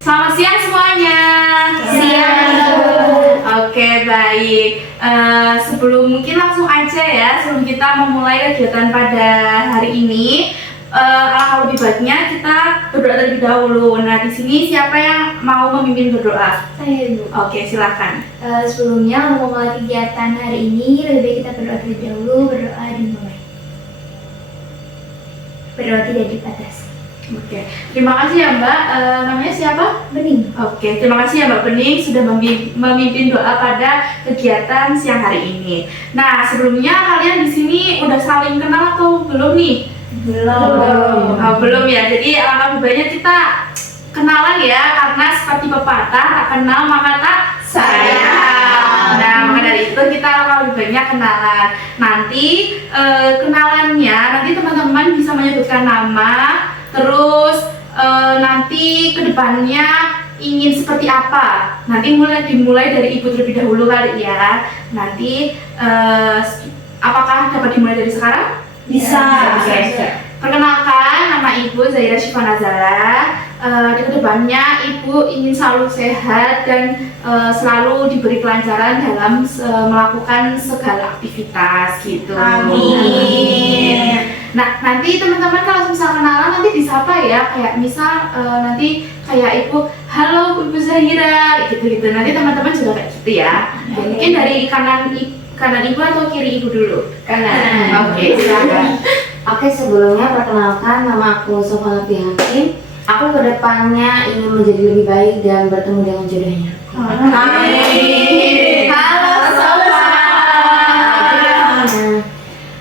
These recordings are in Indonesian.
Selamat siang semuanya. Oke, baik. Sebelum mungkin langsung aja ya, sebelum kita memulai kegiatan pada hari ini, alangkah lebih baiknya kita berdoa terlebih dahulu. Nah, di sini siapa yang mau memimpin berdoa? Saya Bu. Oke, silakan. Sebelumnya untuk memulai kegiatan hari ini lebih baik kita berdoa terlebih dahulu. Berdoa dimulai. Berdoa tidak dibatasi. Oke, terima kasih ya Mbak. Namanya siapa? Bening. Oke, terima kasih ya Mbak Bening sudah memimpin doa pada kegiatan siang hari ini. Nah, sebelumnya kalian di sini udah saling kenal atau belum nih? Belum. Belum ya. Jadi alangkah baiknya kita kenalan ya, karena seperti pepatah tak kenal maka tak sayang. Nah, maka dari itu kita alangkah baiknya kenalan. Nanti kenalannya nanti teman-teman bisa menyebutkan nama. Terus nanti kedepannya ingin seperti apa? Nanti dimulai dari Ibu terlebih dahulu kali ya. Nanti apakah dapat dimulai dari sekarang? Bisa. Perkenalkan, nama Ibu Zaira Syifa Nazala. Di kedepannya Ibu ingin selalu sehat dan selalu diberi kelancaran dalam melakukan segala aktivitas gitu. Amin. Nah, nanti teman-teman kalau misal kenalan nanti disapa ya, kayak misal nanti kayak Ibu, halo Ibu Zahira, gitu-gitu. Nanti teman-teman juga kayak gitu ya. Mungkin dari kanan Ibu atau kiri Ibu dulu? Kanan. Oke, silakan. Oke, sebelumnya perkenalkan, nama aku Sofana Hakim. Aku kedepannya ingin menjadi lebih baik dan bertemu dengan jodohnya. Amin. Halo Sofa.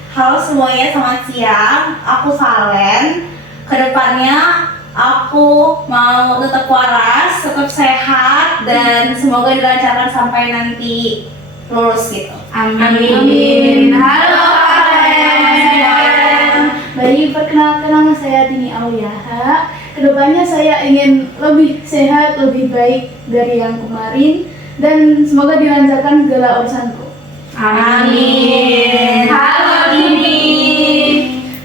Halo semuanya, selamat siang. Aku Valen. Kedepannya aku mau tetap waras, tetap sehat, dan semoga dilancarkan sampai nanti lulus gitu. Amin. Halo Valen. Baik, perkenalkan nama saya Dini Auliaha. Kedepannya saya ingin lebih sehat, lebih baik dari yang kemarin, dan semoga dilancarkan segala urusanku. Amin. Halo Dini.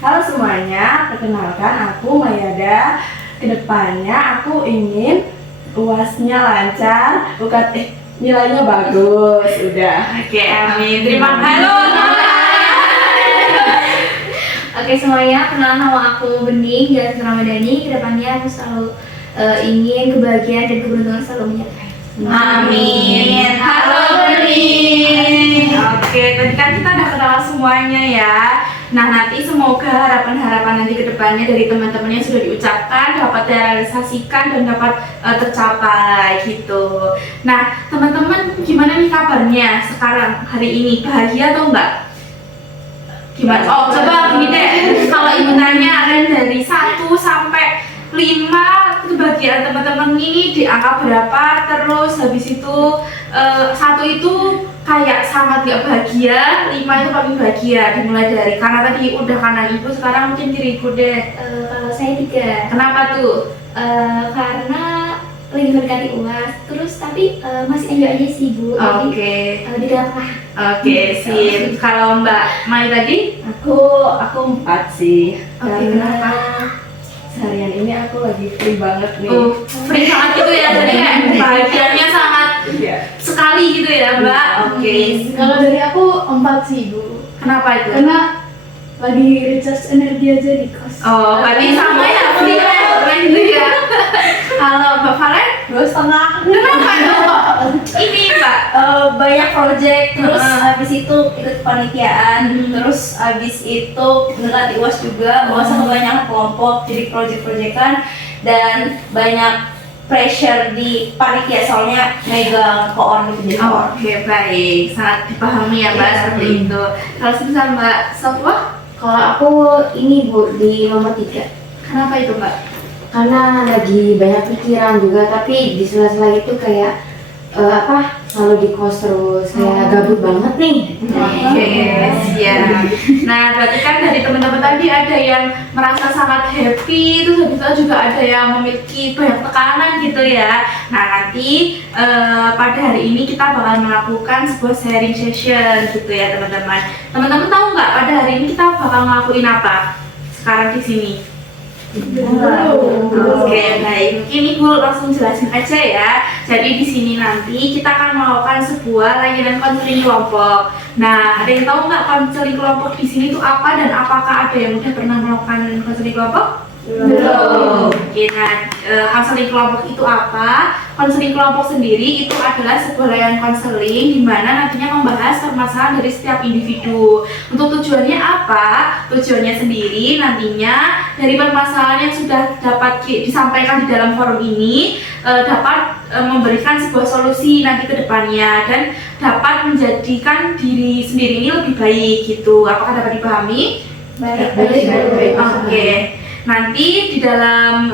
Halo semuanya, perkenalkan aku Mayada. Kedepannya aku ingin UASnya lancar, nilainya bagus, udah. Oke, amin. Terima kasih. Halo. Oke semuanya, kenal nama aku Bening dan Ramadhani. Kedepannya aku selalu ingin kebahagiaan dan keberuntungan selalu menyertai. Amin. Halo Bening. Oke, tadi kan kita udah kenal semuanya ya. Nah, nanti semoga harapan-harapan nanti kedepannya dari teman-teman yang sudah diucapkan dapat direalisasikan dan dapat tercapai gitu. Nah, teman-teman gimana nih kabarnya sekarang hari ini? Bahagia atau enggak? Gimana? Oh, coba gini deh. Kalau Ibu tanya dari 1 sampai 5 kebahagiaan teman-teman ini di angka berapa? Terus habis itu 1 itu kayak sangat gak bahagia, 5 itu paling bahagia. Dimulai dari, karena tadi udah kanan Ibu, sekarang mungkin kiri Ibu deh. Kalau saya 3. Kenapa tuh? Karena lagi mendekati UAS, terus tapi masih enjoy aja sih Bu. Jadi, Oke. di tengah. Oke, sip. Kalau Mbak Mai tadi? Aku 4 sih. Oke, Karena kenapa? seharian ini aku lagi free banget nih. Free banget gitu ya, jadi kayak bahagianya sangat Iya. sekali gitu ya Mbak. Oke. Kalau dari aku 4 sih, Bu. Kenapa itu? Karena lagi recharge energi aja di kos. Oh, berarti sama ya, free keren gitu ya. Kalau Mbak Valen? 2,5. Kenapa tuh? Ini Mbak. Banyak project, terus Heeh. habis itu ikut kepanitiaan, terus habis itu mendekati UAS juga, UAS kebanyakan kelompok, jadi project-projectan, dan banyak pressure di panitia soalnya megang koor gitu jadi koor. Oke, baik. Sangat dipahami ya Mbak seperti itu. Kalau semisal Mbak Sofwa, Kalau aku ini Bu, di nomor 3. kenapa itu Mbak? Karena lagi banyak pikiran juga, tapi di sela-sela itu kayak selalu di kos terus, kayak gabut banget nih. Oke, siap. Nah, berarti kan dari teman-teman tadi ada yang merasa sangat happy, terus habis itu juga ada yang memiliki banyak tekanan gitu ya. Nah, nanti pada hari ini kita bakal melakukan sebuah sharing session gitu ya teman-teman. Teman-teman tahu nggak pada hari ini kita bakal ngelakuin apa sekarang di sini? Oke, baik. Mungkin Ibu langsung jelasin aja ya. Jadi di sini nanti kita akan melakukan sebuah layanan konseling kelompok. Nah, ada yang tahu nggak konseling kelompok di sini itu apa dan apakah ada yang udah pernah melakukan konseling kelompok? Belum. Oke, nah konseling kelompok itu apa? Konseling kelompok sendiri itu adalah sebuah layanan konseling di mana nantinya membahas permasalahan dari setiap individu. Untuk tujuannya apa? Tujuannya sendiri nantinya dari permasalahan yang sudah dapat disampaikan di dalam forum ini dapat memberikan sebuah solusi nanti ke depannya dan dapat menjadikan diri sendiri ini lebih baik gitu. Apakah dapat dipahami? Baik. Oke. Nanti di dalam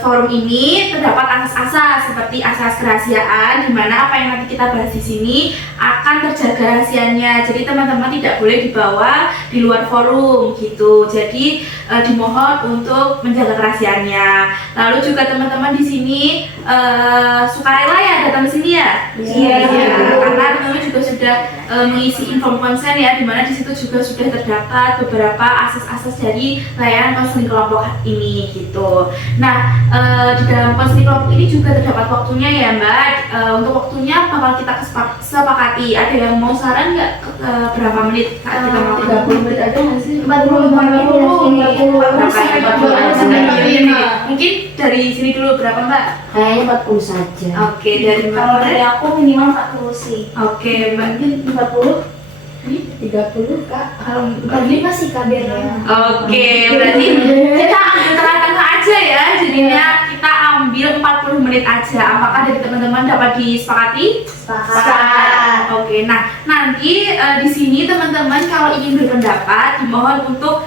forum ini terdapat asas-asas seperti asas kerahasiaan, di mana apa yang nanti kita bahas di sini akan terjaga rahasianya. Jadi teman-teman tidak boleh dibawa di luar forum gitu. Jadi dimohon untuk menjaga kerahasiaannya. Lalu juga teman-teman di sini sukarela ya datang di sini ya? Iya. Karena teman-teman juga sudah mengisi inform konsen ya, di mana di situ juga sudah terdapat beberapa asas-asas dari layanan konseling kelompok ini gitu. Nah, di dalam konseling kelompok ini juga terdapat waktunya ya Mbak. Untuk waktunya bakal kita sepakati. Ada yang mau saran nggak berapa menit saat kita mau 30 menit aja nggak sih? 40 Mungkin dari sini dulu berapa Mbak? Kayaknya 40 saja. Oke, dari Mbak. Kalau dari aku minimal 40 sih. Oke, Mbak. Mungkin 40. 30 Kak. Kalau 45 sih kabar ya. Oke, berarti kita ambil tengah-tengah aja ya. Jadinya kita ambil 40 menit aja. Apakah dari teman-teman dapat disepakati? Sepakat. Oke, nah nanti di sini teman-teman kalau ingin berpendapat dimohon untuk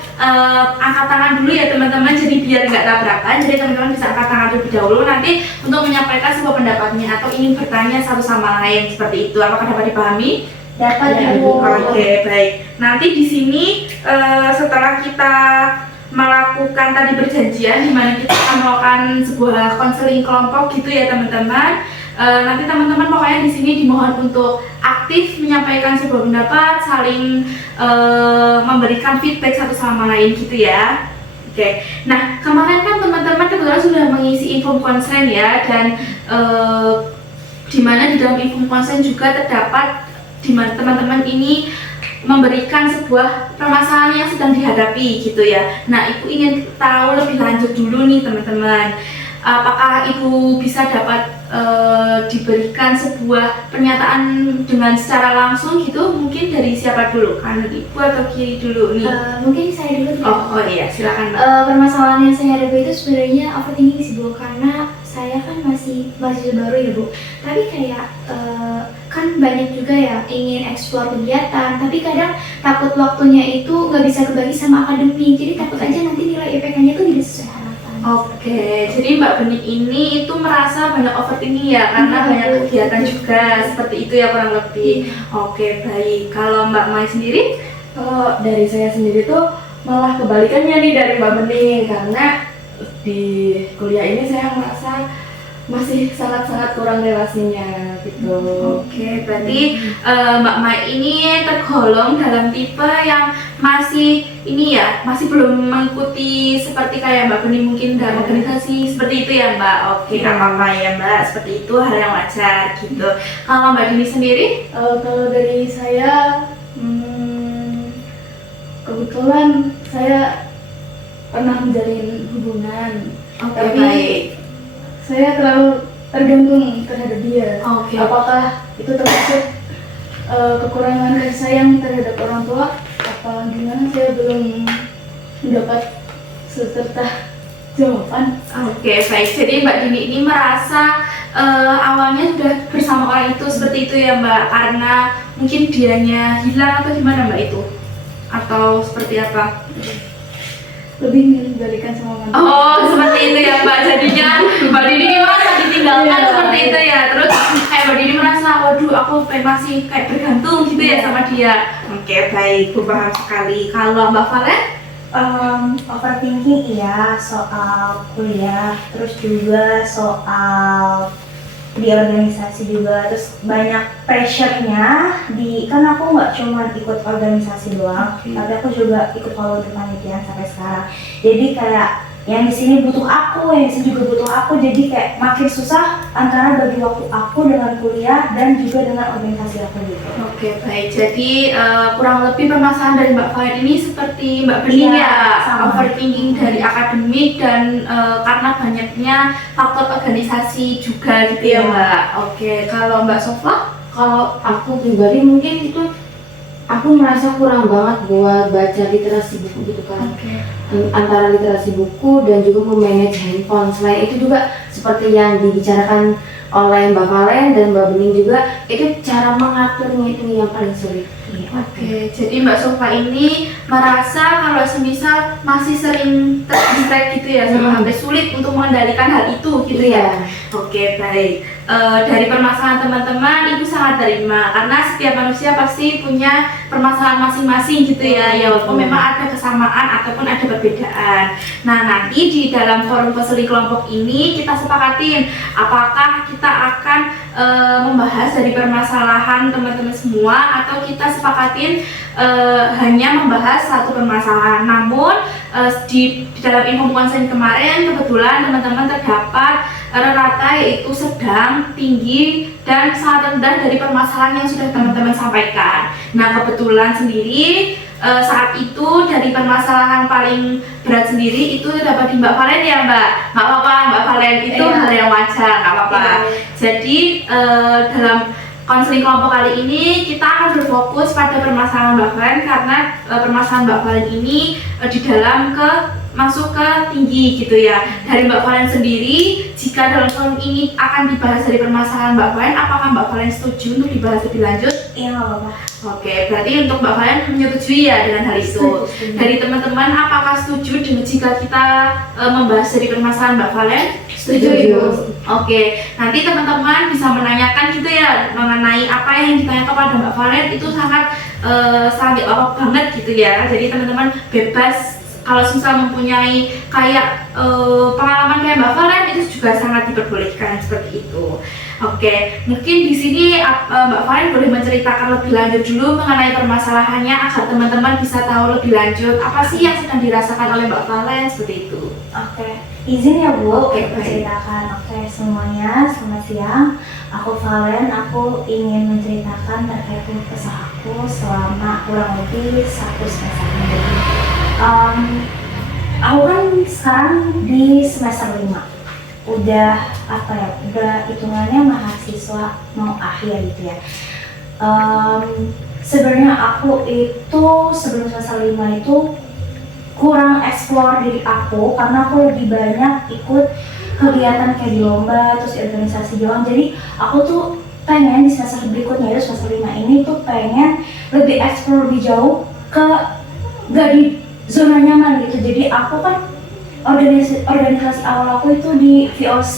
angkat tangan dulu ya teman-teman. Jadi biar nggak tabrakan. Jadi teman-teman bisa angkat tangan terlebih dahulu nanti untuk menyampaikan sebuah pendapatnya atau ingin bertanya satu sama lain seperti itu. Apakah dapat dipahami? Dapat Ibu. Oke, baik. Nanti di sini setelah kita melakukan tadi perjanjian di mana kita akan melakukan sebuah konseling kelompok gitu ya teman-teman. Nanti teman-teman pokoknya di sini dimohon untuk aktif menyampaikan sebuah pendapat, saling memberikan feedback satu sama lain gitu ya. Oke. Nah, kemarin kan teman-teman kebetulan sudah mengisi info konsen ya dan di mana di dalam info konsen juga terdapat di mana teman-teman ini memberikan sebuah permasalahan yang sedang dihadapi gitu ya. Nah, Ibu ingin tahu lebih lanjut dulu nih teman-teman. Apakah Ibu bisa dapat diberikan sebuah pernyataan dengan secara langsung gitu? Mungkin dari siapa dulu? Kanan Ibu atau kiri dulu nih? Mungkin saya dulu. Oh iya, silakan Mbak. Permasalahan yang saya hadapi itu sebenarnya overthinking sih Bu, karena saya kan masih mahasiswa baru ya Bu. Tapi kayak kan banyak juga ya ingin eksplor kegiatan, tapi kadang takut waktunya itu nggak bisa kebagi sama akademik, jadi takut aja nanti nilai IPK-nya tuh tidak sesuai harapan. Oke, jadi Mbak Bening ini itu merasa banyak overthinking ya karena banyak kegiatan juga seperti itu ya kurang lebih. Oke, baik. Kalau Mbak Mai sendiri? Kalau dari saya sendiri tuh malah kebalikannya nih dari Mbak Bening, karena di kuliah ini saya merasa masih sangat-sangat kurang relasinya gitu. Oke, berarti Mbak Mai ini tergolong dalam tipe yang masih ini ya, masih belum mengikuti seperti kayak Mbak Bening mungkin dalam organisasi seperti itu ya Mbak. Oke, nggak apa-apa ya Mbak, seperti itu hal yang wajar gitu. Kalau Mbak Dini sendiri? Kalau dari saya, kebetulan saya pernah menjalin hubungan. Oke, Tapi baik. saya terlalu tergantung terhadap dia. Oke. Apakah itu termasuk kekurangan kasih sayang terhadap orang tua? Apa gimana? Saya belum mendapat serta jawaban. Oke, baik. Jadi Mbak Dini ini merasa awalnya sudah bersama orang itu seperti itu ya Mbak, karena mungkin dianya hilang atau gimana Mbak itu? Atau seperti apa? Lebih milih balikan sama mantan. Oh, seperti itu ya Mbak. Jadinya Mbak Dini merasa ditinggalkan seperti itu ya. Terus kayak Mbak Dini merasa, waduh aku masih kayak bergantung gitu ya sama dia. Oke, baik. Bu paham sekali. Kalau Mbak Valen? Overthinking iya soal kuliah, terus juga soal di organisasi juga, terus banyak pressure-nya kan aku nggak cuma ikut organisasi doang, tapi aku juga ikut volunteer panitiaan sampai sekarang. Jadi kayak yang di sini butuh aku, yang di sini juga butuh aku, jadi kayak makin susah antara bagi waktu aku dengan kuliah dan juga dengan organisasi aku gitu. Oke, baik. Jadi kurang lebih permasalahan dari Mbak Valen ini seperti Mbak Bening Iya, ya, sama. overthinking dari akademik dan karena banyaknya faktor organisasi juga gitu ya Iya. Mbak. Oke, kalau Mbak Sofa? Kalau aku pribadi mungkin itu aku merasa kurang banget buat baca literasi buku gitu kan. Antara literasi buku dan juga memanage handphone. Selain itu juga seperti yang dibicarakan oleh Mbak Valen dan Mbak Bening juga, itu cara mengaturnya itu yang paling sulit. Oke, jadi Mbak Sofa ini merasa kalau semisal masih sering terdistract gitu ya sama HP, sulit untuk mengendalikan hal itu gitu ya. Oke, baik. Dari permasalahan teman-teman Ibu sangat terima karena setiap manusia pasti punya permasalahan masing-masing gitu ya. Ya walaupun memang ada kesamaan ataupun ada perbedaan. Nah, nanti di dalam forum konseling kelompok ini kita sepakatin apakah kita akan membahas dari permasalahan teman-teman semua atau kita sepakatin hanya membahas satu permasalahan. Namun di dalam info konseling kemarin kebetulan teman-teman terdapat rata yaitu sedang, tinggi, dan sangat rendah dari permasalahan yang sudah teman-teman sampaikan. Nah, kebetulan sendiri saat itu dari permasalahan paling berat sendiri itu dapat di Mbak Valen ya Mbak. Nggak apa-apa Mbak Valen, itu hal yang wajar, nggak apa-apa. Jadi dalam konseling kelompok kali ini kita akan berfokus pada permasalahan Mbak Valen karena permasalahan Mbak Valen ini di dalam masuk ke tinggi gitu ya. Dari Mbak Valen sendiri, jika dalam forum ini akan dibahas dari permasalahan Mbak Valen, apakah Mbak Valen setuju untuk dibahas lebih lanjut? Iya, nggak apa-apa. Oke, berarti untuk Mbak Valen menyetujui ya dengan hal itu. Dari teman-teman, apakah setuju dengan jika kita membahas dari permasalahan Mbak Valen? Setuju. Oke, nanti teman-teman bisa menanyakan gitu ya mengenai apa yang ditanya kepada Mbak Valen itu sangat apa banget gitu ya. Jadi teman-teman bebas kalau misal mempunyai kayak pengalaman kayak Mbak Valen itu juga sangat diperbolehkan seperti itu. Oke, mungkin di sini Mbak Valen boleh menceritakan lebih lanjut dulu mengenai permasalahannya agar teman-teman bisa tahu lebih lanjut apa sih yang sedang dirasakan oleh Mbak Valen seperti itu. Oke, izin ya Bu, Oke, baik. menceritakan. Oke, semuanya, selamat siang. Aku Valen, aku ingin menceritakan terkait kesah aku selama kurang lebih 1 semester ini. Aku kan sekarang di semester 5. Udah hitungannya mahasiswa mau akhir gitu ya. Sebenarnya aku itu sebelum semester 5 itu kurang explore diri aku karena aku lebih banyak ikut kegiatan kayak di lomba, terus di organisasi doang. Jadi aku tuh pengen di semester berikutnya itu semester 5 ini tuh pengen lebih explore lebih jauh ke gak di zona nyaman gitu. Jadi aku kan organisasi awal aku itu di VOC,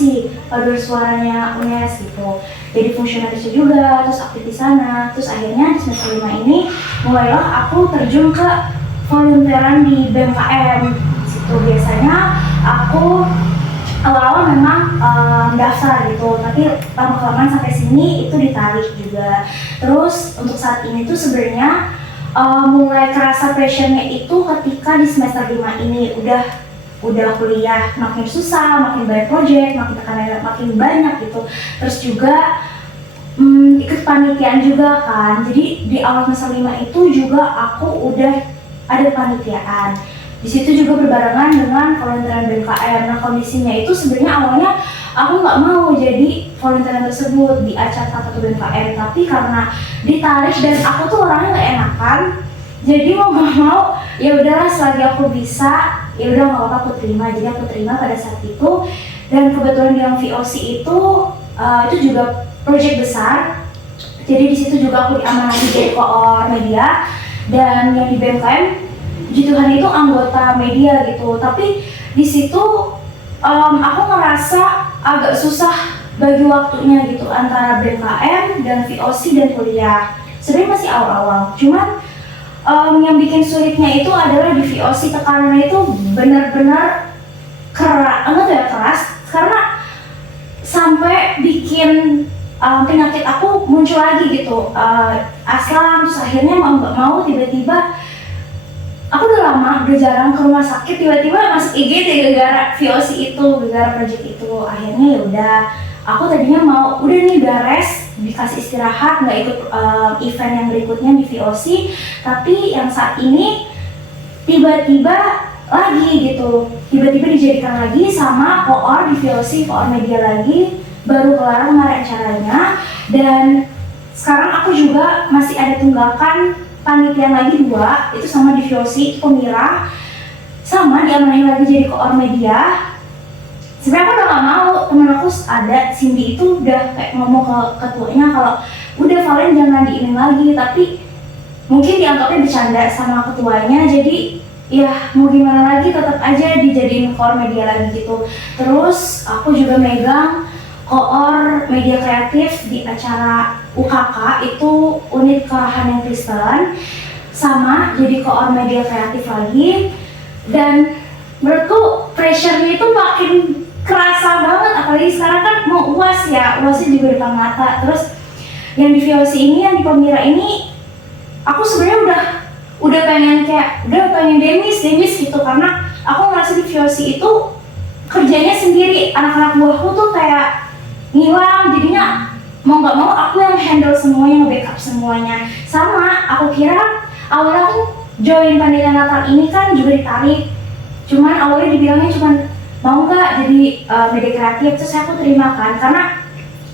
paduan suaranya UNES gitu. Jadi fungsionarisnya juga, terus aktif di sana. Terus akhirnya di semester 5 ini mulailah aku terjun ke volunteeran di BMKM. Situ biasanya aku awal-awal memang daftar gitu, tapi lama-kelamaan sampai sini itu ditarik juga. Terus untuk saat ini tuh sebenarnya mulai kerasa pressure-nya itu ketika di semester 5 ini udah kuliah makin susah, makin banyak project, makin tekanannya makin banyak gitu. Terus juga ikut panitiaan juga kan. Jadi di awal semester 5 itu juga aku udah ada panitiaan. Di situ juga berbarengan dengan volunteeran BMKM. Nah, kondisinya itu sebenarnya awalnya aku nggak mau jadi volunteeran tersebut di acara satu BMKM, tapi karena ditarik dan aku tuh orangnya nggak enakan, jadi mau nggak mau ya udahlah, selagi aku bisa ya udah nggak apa-apa aku terima. Jadi aku terima pada saat itu, dan kebetulan yang VOC itu juga project besar. Jadi di situ juga aku diamanati jadi koor media, dan yang di BMKM puji Tuhan itu anggota media gitu. Tapi di situ aku ngerasa agak susah bagi waktunya gitu antara BMKM dan VOC dan kuliah. Sebenarnya masih awal-awal, cuman yang bikin sulitnya itu adalah di VOC tekanannya itu benar-benar keras karena sampai bikin penyakit aku muncul lagi gitu, asam. Terus akhirnya mau tiba-tiba aku udah lama, udah jarang ke rumah sakit, tiba-tiba masuk IGD gara-gara VOC itu, gara-gara project itu. Akhirnya ya udah, aku tadinya mau udah nih beres, dikasih istirahat, nggak ikut event yang berikutnya di VOC, tapi yang saat ini tiba-tiba lagi gitu, tiba-tiba dijadikan lagi sama koor di VOC, koor media lagi, baru kelar kemarin acaranya. Dan sekarang aku juga masih ada tunggakan panitian lagi 2, itu sama di VOC, pemirah, sama diamanahin lagi jadi koor media. Sebenarnya aku udah gak mau, temen aku ada, Cindy itu udah kayak ngomong ke ketuanya kalau udah Valen jangan diinin lagi, tapi mungkin dianggapnya bercanda sama ketuanya, jadi ya mau gimana lagi tetap aja dijadiin koor media lagi gitu. Terus aku juga megang koor media kreatif di acara UKK, itu unit kerohanian Kristen, sama jadi koor media kreatif lagi. Dan menurutku pressure-nya itu makin kerasa banget, apalagi sekarang kan mau UAS ya, UASnya juga depan mata. Terus yang di VOC ini, yang di Pemira ini, aku sebenarnya udah pengen demis gitu, karena aku ngerasa di VOC itu kerjanya sendiri, anak-anak buahku tuh kayak ngilang, jadinya mau nggak mau aku yang handle semuanya, nge-backup semuanya. Sama aku kira awalnya aku join panitia Natal ini kan juga ditarik, cuman awalnya dibilangnya cuman mau nggak jadi media kreatif, terus aku terima kan karena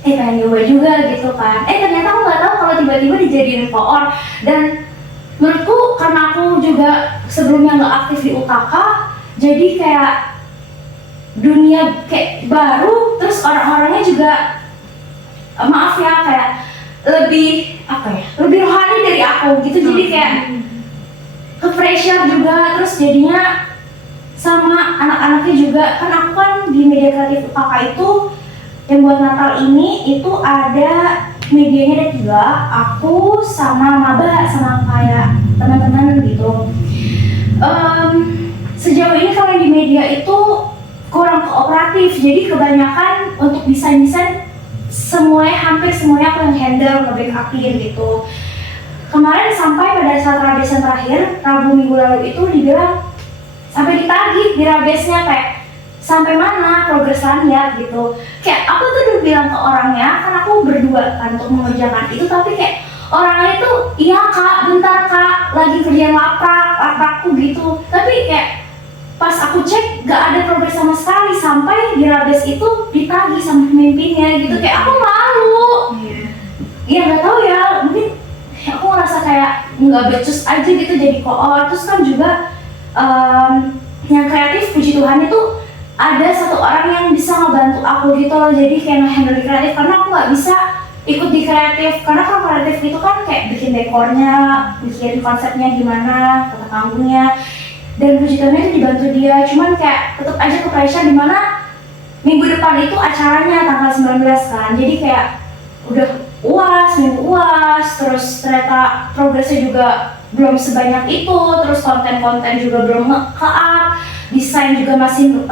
pengen nyoba juga gitu kan. Ternyata aku nggak tahu kalau tiba-tiba dijadiin koor. Dan menurutku karena aku juga sebelumnya nggak aktif di UKK, jadi kayak dunia kayak baru, terus orang-orangnya juga maaf ya kayak lebih lebih rohani dari aku gitu. Jadi kayak ke pressure juga, terus jadinya sama anak-anaknya juga kan. Aku kan di media kreatif UKK itu yang buat Natal ini itu ada medianya ada 3, aku sama Maba sama kayak teman-teman gitu. Sejauh ini kalau di media itu kurang kooperatif, jadi kebanyakan untuk desain-desain hampir semuanya aku yang handle, nge-backupin gitu. Kemarin sampai pada saat rabesan terakhir, Rabu minggu lalu itu dibilang sampai ditagih di rabesnya kayak sampai mana progresannya gitu. Kayak aku tuh udah bilang ke orangnya, kan aku berdua kan untuk mengerjakan itu, tapi kayak orangnya itu iya kak, bentar kak, lagi kerjaan laprakku gitu. Tapi kayak pas aku cek gak ada progres sama sekali, sampai di rabes itu ditagih sama pemimpinnya gitu. Kayak aku malu. Ya gak tahu ya, mungkin aku ngerasa kayak nggak becus aja gitu jadi koor. Terus kan juga yang kreatif, puji Tuhan itu ada satu orang yang bisa ngebantu aku gitu loh, jadi kayak nge-handle di kreatif, karena aku nggak bisa ikut di kreatif, karena kan kreatif itu kan kayak bikin dekornya, bikin konsepnya gimana, tata panggungnya, dan puji Tuhan itu dibantu dia. Cuman kayak tetap aja ke pressure, dimana minggu depan itu acaranya tanggal 19 kan, jadi kayak udah minggu UAS, terus ternyata progresnya juga belum sebanyak itu, terus konten-konten juga belum nge-up, desain juga masih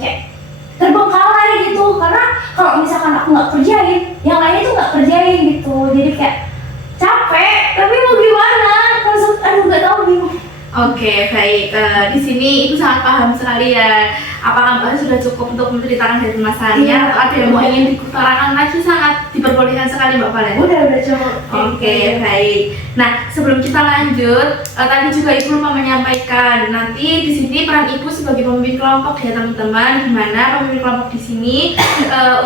kayak terbengkalai gitu, karena kalau misalkan aku nggak kerjain, yang lainnya tuh nggak kerjain gitu, jadi kayak capek, tapi mau gimana, nggak tahu bingung. Oke, baik. Di sini Ibu sangat paham sekali ya. Apakah Mbak sudah cukup untuk menceritakan dari masalahnya? Atau ada yang mau ingin diutarakan lagi? Sangat diperbolehkan sekali Mbak Valen. Udah cukup. Oke, baik. Nah, sebelum kita lanjut, tadi juga Ibu lupa menyampaikan nanti di sini peran Ibu sebagai pemimpin kelompok ya teman-teman. Di mana pemimpin kelompok di sini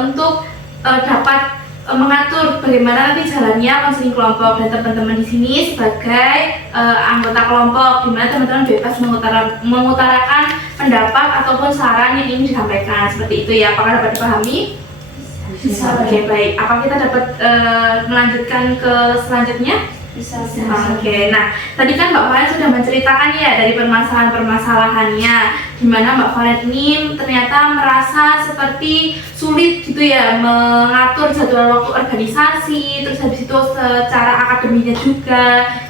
untuk dapat mengatur bagaimana nanti jalannya konseling kelompok, dan teman-teman di sini sebagai anggota kelompok, di mana teman-teman bebas mengutarakan pendapat ataupun saran yang ingin disampaikan seperti itu ya. Apakah dapat dipahami? Bisa. Oke, baik. Apa kita dapat melanjutkan ke selanjutnya? Bisa. Oke, nah tadi kan Mbak Valen sudah menceritakan ya dari permasalahan-permasalahannya, di mana Mbak Valen ini ternyata merasa seperti sulit gitu ya mengatur jadwal waktu organisasi, terus habis itu secara akademinya juga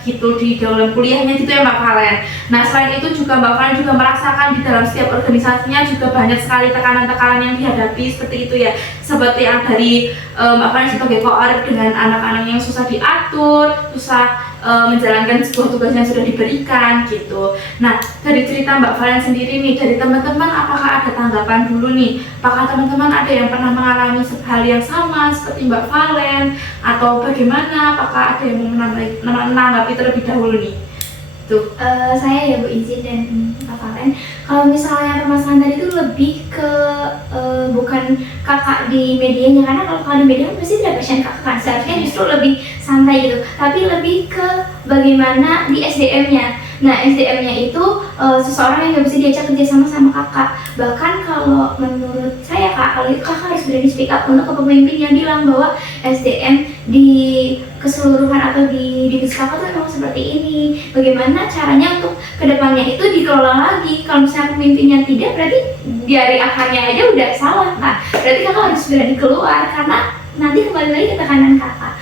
gitu di dalam kuliahnya gitu ya Mbak Valen. Nah selain itu juga Mbak Valen juga merasakan di dalam setiap organisasinya juga banyak sekali tekanan-tekanan yang dihadapi seperti itu ya, seperti yang dari Mbak Valen sebagai koor dengan anak-anak yang susah diatur, susah menjalankan sebuah tugas yang sudah diberikan gitu. Nah, dari cerita Mbak Valen sendiri nih, dari teman-teman apakah ada tanggapan dulu nih? Apakah teman-teman ada yang pernah mengalami hal yang sama seperti Mbak Valen atau bagaimana? Apakah ada yang mau menanggapi terlebih dahulu nih? Tuh. Saya ya Bu izin dan Kak Valen, kalau misalnya permasalahan tadi itu lebih ke bukan kakak di medianya, karena kalau kakak di media kan pasti tidak passion kakak kan, seharusnya justru lebih santai gitu, tapi lebih ke bagaimana di SDM-nya. Nah, SDM-nya itu seseorang yang nggak bisa diajak kerjasama sama kakak. Bahkan kalau menurut saya kalau itu kakak harus berani speak up untuk ke pemimpin yang bilang bahwa SDM di keseluruhan atau di divisi kakak tuh memang seperti ini. Bagaimana caranya untuk kedepannya itu dikelola lagi. Kalau misalnya pemimpinnya tidak, berarti dari akarnya aja udah salah kak. Berarti kakak harus berani keluar, karena nanti kembali lagi ke tekanan kakak.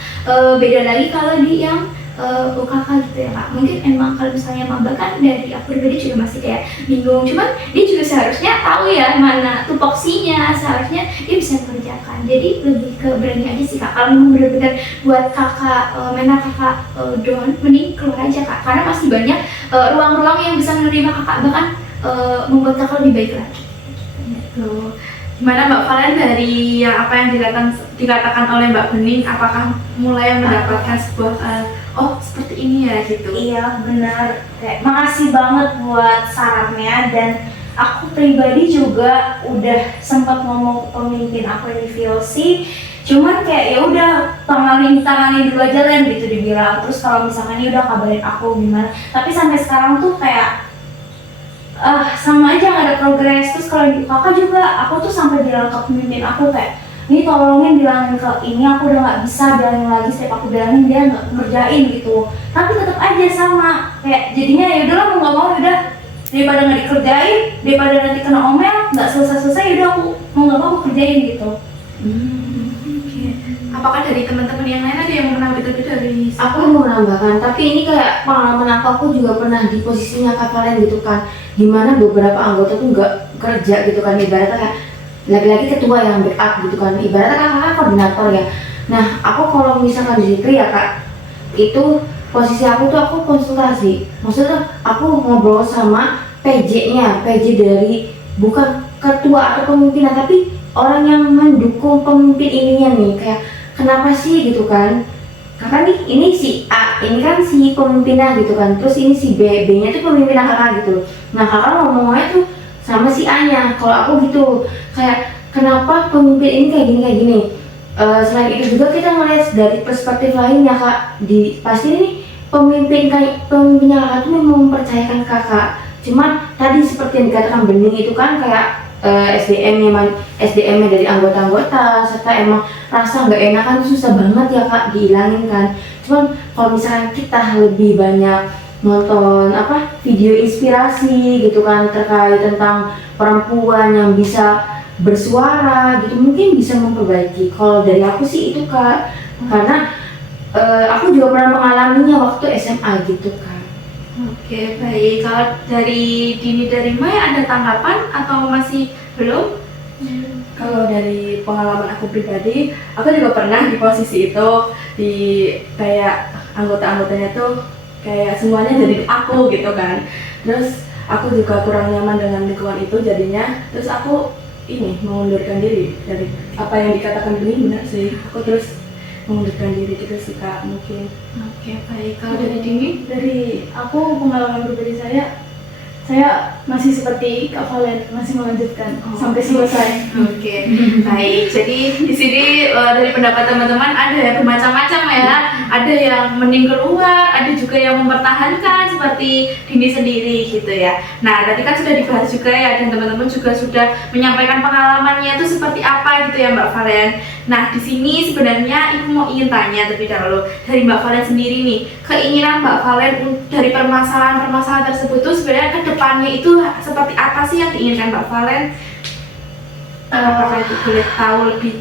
Beda lagi kalau di yang UKK gitu ya kak. Mungkin emang kalau misalnya maba kan dari aku pribadi juga masih kayak bingung. Cuman dia juga seharusnya tahu ya mana tupoksinya, seharusnya dia bisa mengerjakan. Jadi lebih ke berani aja sih kak. Kalau memang benar-benar buat kakak mental kakak down, mending keluar aja kak. Karena masih banyak ruang-ruang yang bisa menerima kakak, bahkan membuat kakak lebih baik lagi. Gitu. Gimana Mbak Valen, dari yang apa yang dikatakan oleh Mbak Bening, apakah mulai mendapatkan sebuah oh seperti ini ya gitu? Iya benar, kayak makasih banget buat sarannya, dan aku pribadi juga udah sempat ngomong ke pemimpin aku yang di VOC, cuman kayak ya udah tangani dulu aja lah gitu dibilang. Terus kalau misalkan ini udah kabarin aku gimana, tapi sampai sekarang tuh kayak sama aja nggak ada progres. Terus kalau di kakak juga, aku tuh sampai bilang ke pemimpin aku kayak, ini tolongin bilangin ke ini, aku udah nggak bisa bilangin lagi, setiap aku bilangin dia nggak ngerjain gitu. Tapi tetap aja sama, kayak jadinya ya udahlah mau nggak mau udah, daripada nggak dikerjain, daripada nanti kena omel nggak selesai ya udah aku mau nggak mau aku kerjain gitu. Apakah dari teman-teman yang lain ada yang mau menambah dari Aku mau menambahkan, tapi ini kayak pengalaman aku juga pernah di posisinya Kak Valen gitu kan, dimana beberapa anggota tuh nggak kerja gitu kan, ibaratnya kayak lagi-lagi ketua yang backup gitu kan, ibaratnya kakak koordinator ya. Nah, aku kalau misalkan di situ ya kak, itu posisi aku tuh aku konsultasi, maksudnya aku ngobrol sama PJ-nya, PJ dari bukan ketua atau pemimpinan, tapi orang yang mendukung pemimpin ininya nih, kayak kenapa sih gitu kan, kakak nih ini si A, ini kan si pemimpinnya gitu kan, terus ini si B, B-nya tuh pemimpinan kakak gitu. Nah kakak ngomongnya tuh sama si A-nya, kalau aku gitu kayak kenapa pemimpin ini kayak gini. Selain itu juga kita ngeliat dari perspektif lainnya kak, pasti nih pemimpinnya kakak tuh memang mempercayakan kakak. Cuman tadi seperti yang dikatakan Bening itu kan kayak SDM-nya dari anggota-anggota, serta emang rasa nggak enak kan susah banget ya kak dihilangin kan. Cuman kalau misalnya kita lebih banyak nonton video inspirasi gitu kan terkait tentang perempuan yang bisa bersuara gitu, mungkin bisa memperbaiki. Kalau dari aku sih itu kak, karena aku juga pernah mengalaminya waktu SMA gitu kak. Oke, baik. Kalau dari Dini dari Mai ada tanggapan atau masih belum? Kalau dari pengalaman aku pribadi, aku juga pernah di posisi itu, di kayak anggota-anggotanya tuh kayak semuanya jadi aku gitu kan. Terus aku juga kurang nyaman dengan lingkungan itu jadinya, terus aku ini mengundurkan diri dari apa yang dikatakan ini benar sih. Aku terus mengundurkan diri gitu sih kak mungkin. Oke, baik. Kalau dari Dini? Dari aku pengalaman pribadi saya masih seperti Kak Valen, masih melanjutkan sampai selesai. Oke, baik. Jadi di sini dari pendapat teman-teman ada yang bermacam-macam ya. Ada yang mending keluar, ada juga yang mempertahankan seperti Dini sendiri gitu ya. Nah, tadi kan sudah dibahas juga ya, dan teman-teman juga sudah menyampaikan pengalamannya itu seperti apa gitu ya Mbak Valen. Nah, di sini sebenarnya Ibu mau ingin tanya terlebih dahulu dari Mbak Valen sendiri nih, keinginan Mbak Valen dari permasalahan tersebut itu sebenarnya ke depannya itu seperti apa sih yang diinginkan Mbak Valen? Apakah itu boleh tahu lebih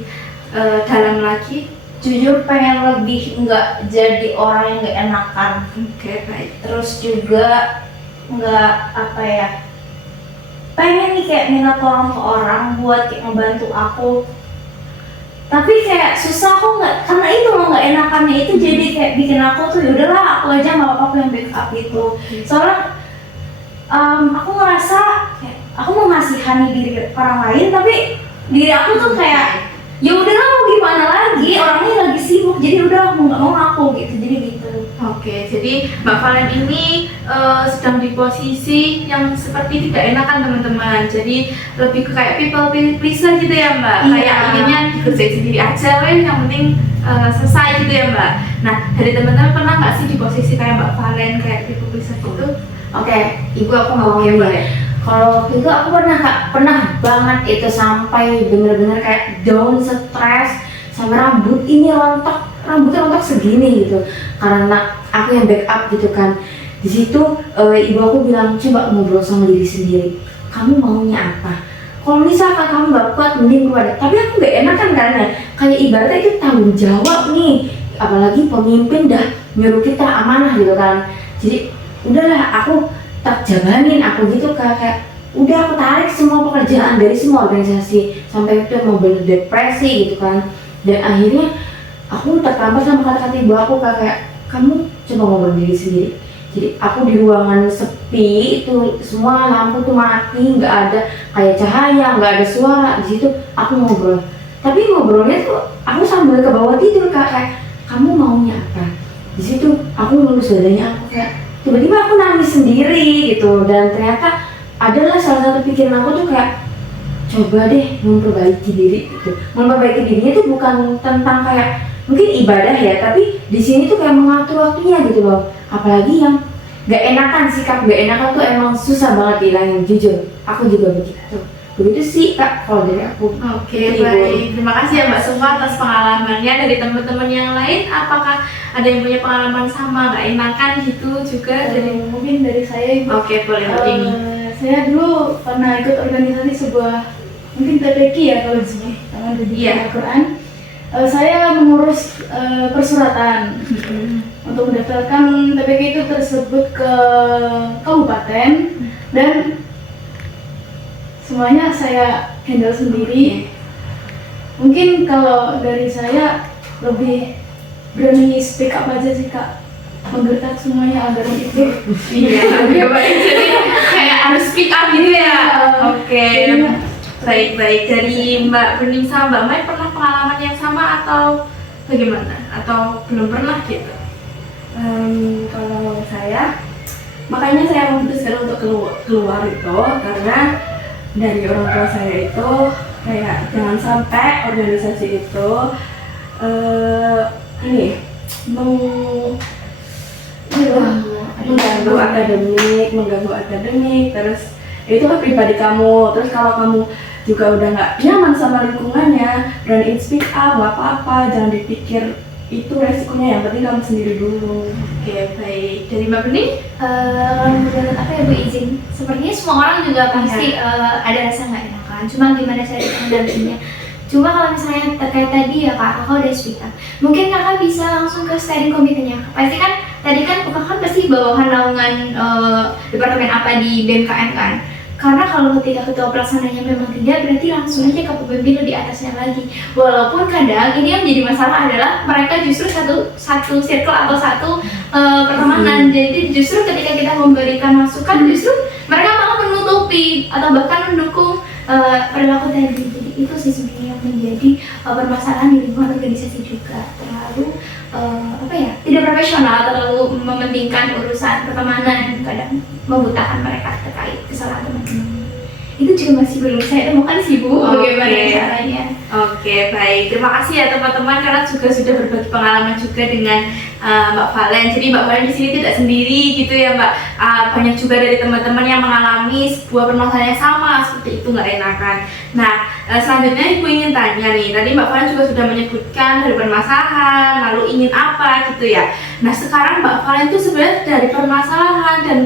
dalam lagi? Jujur pengen lebih nggak jadi orang yang nggak enakan. Oke, baik. Terus juga nggak pengen nih kayak minta tolong ke orang buat kayak ngebantu aku tapi kayak susah aku nggak, karena itu loh nggak enakannya itu jadi kayak bikin aku tuh yaudahlah aku aja nggak apa-apa yang backup gitu. Soalnya aku ngerasa kayak aku mau ngasihani diri orang lain tapi diri aku tuh kayak ya udahlah mau gimana lagi, orangnya lagi sibuk jadi udah aku nggak mau ngaku gitu, jadi gitu. Oke, jadi Mbak Valen ini sedang di posisi yang seperti tidak enakan teman-teman. Jadi lebih ke kayak people pleaser gitu ya Mbak. Iya. Kayak inginnya dikerjain sendiri aja, weh, yang penting selesai gitu ya Mbak. Nah, dari teman-teman pernah nggak sih di posisi kayak Mbak Valen kayak people pleaser gitu? Oke, ibu aku mau Oke, boleh. Kalau waktu itu aku pernah Kak, pernah banget itu sampai bener-bener kayak down, stres, sampai rambutnya rontok segini gitu. Karena aku yang backup gitu kan. Di situ ibu aku bilang coba ngobrol sama diri sendiri. Kamu maunya apa? Kalau misalkan kamu gak kuat mending keluar. Tapi aku gak enakan kan ya. Kayak ibaratnya itu tanggung jawab nih. Apalagi pemimpin dah nyuruh kita amanah gitu kan. Jadi udahlah aku tak jalanin aku gitu kayak udah aku tarik semua pekerjaan dari semua organisasi sampai itu mau bener depresi gitu kan. Dan akhirnya aku tertampar sama kata-kata ibu aku kayak kamu coba ngobrol diri sendiri. Jadi aku di ruangan sepi itu semua lampu tuh mati, nggak ada kayak cahaya, nggak ada suara. Di situ aku ngobrol. Tapi ngobrolnya tuh aku sambil ke bawah tidur kayak kamu maunya apa? Di situ aku ngelus dadanya aku kayak tiba-tiba aku nangis sendiri gitu. Dan ternyata adalah salah satu pikiran aku tuh kayak coba deh memperbaiki diri gitu. Memperbaiki dirinya tuh bukan tentang kayak mungkin ibadah ya, tapi di sini tuh kayak mengatur waktunya gitu loh. Apalagi yang gak enakan, sikap gak enakan tuh emang susah banget hilangin, jujur. Aku juga begitu. Begitu sih Kak kalau dari aku. Oke, Gitu, Ibu. baik. Terima kasih ya Mbak Summa atas pengalamannya. Dari teman-teman yang lain, apakah ada yang punya pengalaman sama gak enakan gitu juga dari? Mungkin dari saya Ibu. Oke, boleh Mbak Dini. Saya dulu pernah ikut organisasi sebuah mungkin TPQ ya kalau di sini, Taman Pendidikan Iya. Al-Quran. Saya mengurus persuratan untuk mendaftarkan TPQ itu tersebut ke kabupaten dan semuanya saya handle sendiri. Mungkin kalau dari saya lebih berani speak up aja sih Kak, menggertak semuanya agar itu. Iya, oke baik. Jadi kayak harus speak up gitu ya. Oke. Jadinya- Baik-baik. Dari Mbak Bening sama Mbak Mai pernah pengalaman yang sama atau bagaimana? Atau belum pernah gitu? Kalau saya, makanya saya memutuskan untuk keluar itu karena dari orang tua saya itu kayak jangan sampai organisasi itu mengganggu akademik, terus itu kan pribadi kamu. Terus kalau kamu juga udah nggak nyaman sama lingkungannya, berani speak up, nggak apa-apa, jangan dipikir itu resikonya, yang penting kamu sendiri dulu. Oke, baik. Dari Mbak Bening? Kalau menurut aku ya Bu izin, sepertinya semua orang juga pasti ada rasa nggak enakan. Cuma gimana cara menghadapinya. Cuma kalau misalnya terkait tadi ya kakak udah speak up, mungkin kakak bisa langsung ke steering committee-nya. Pasti kan tadi kan kakak kan pasti bawahan naungan departemen apa di BMKM kan. Karena kalau ketika ketua pelaksananya memang tidak, berarti langsung aja ke pemimpin lebih atasnya lagi. Walaupun kadang ini yang menjadi masalah adalah mereka justru satu circle atau satu pertemanan. Jadi justru ketika kita memberikan masukan, justru mereka malah menutupi atau bahkan mendukung perilaku tadi. Jadi itu sih sebenarnya yang menjadi permasalahan di lingkungan organisasi juga, terlalu tidak profesional, terlalu mementingkan urusan pertemanan, kadang membutakan mereka terkait kesalahan teman-teman. Itu juga masih belum saya temukan sih Bu, bagaimana Oke. caranya. Oke, baik. Terima kasih ya teman-teman karena juga sudah berbagi pengalaman juga dengan Mbak Valen. Jadi Mbak Valen di sini tidak sendiri gitu ya Mbak. Banyak juga dari teman-teman yang mengalami sebuah permasalahan yang sama seperti itu, nggak enakan. Nah, selanjutnya Ibu ingin tanya nih. Tadi Mbak Valen juga sudah menyebutkan dari permasalahan, lalu ingin apa gitu ya. Nah, sekarang Mbak Valen itu sebenarnya dari permasalahan dan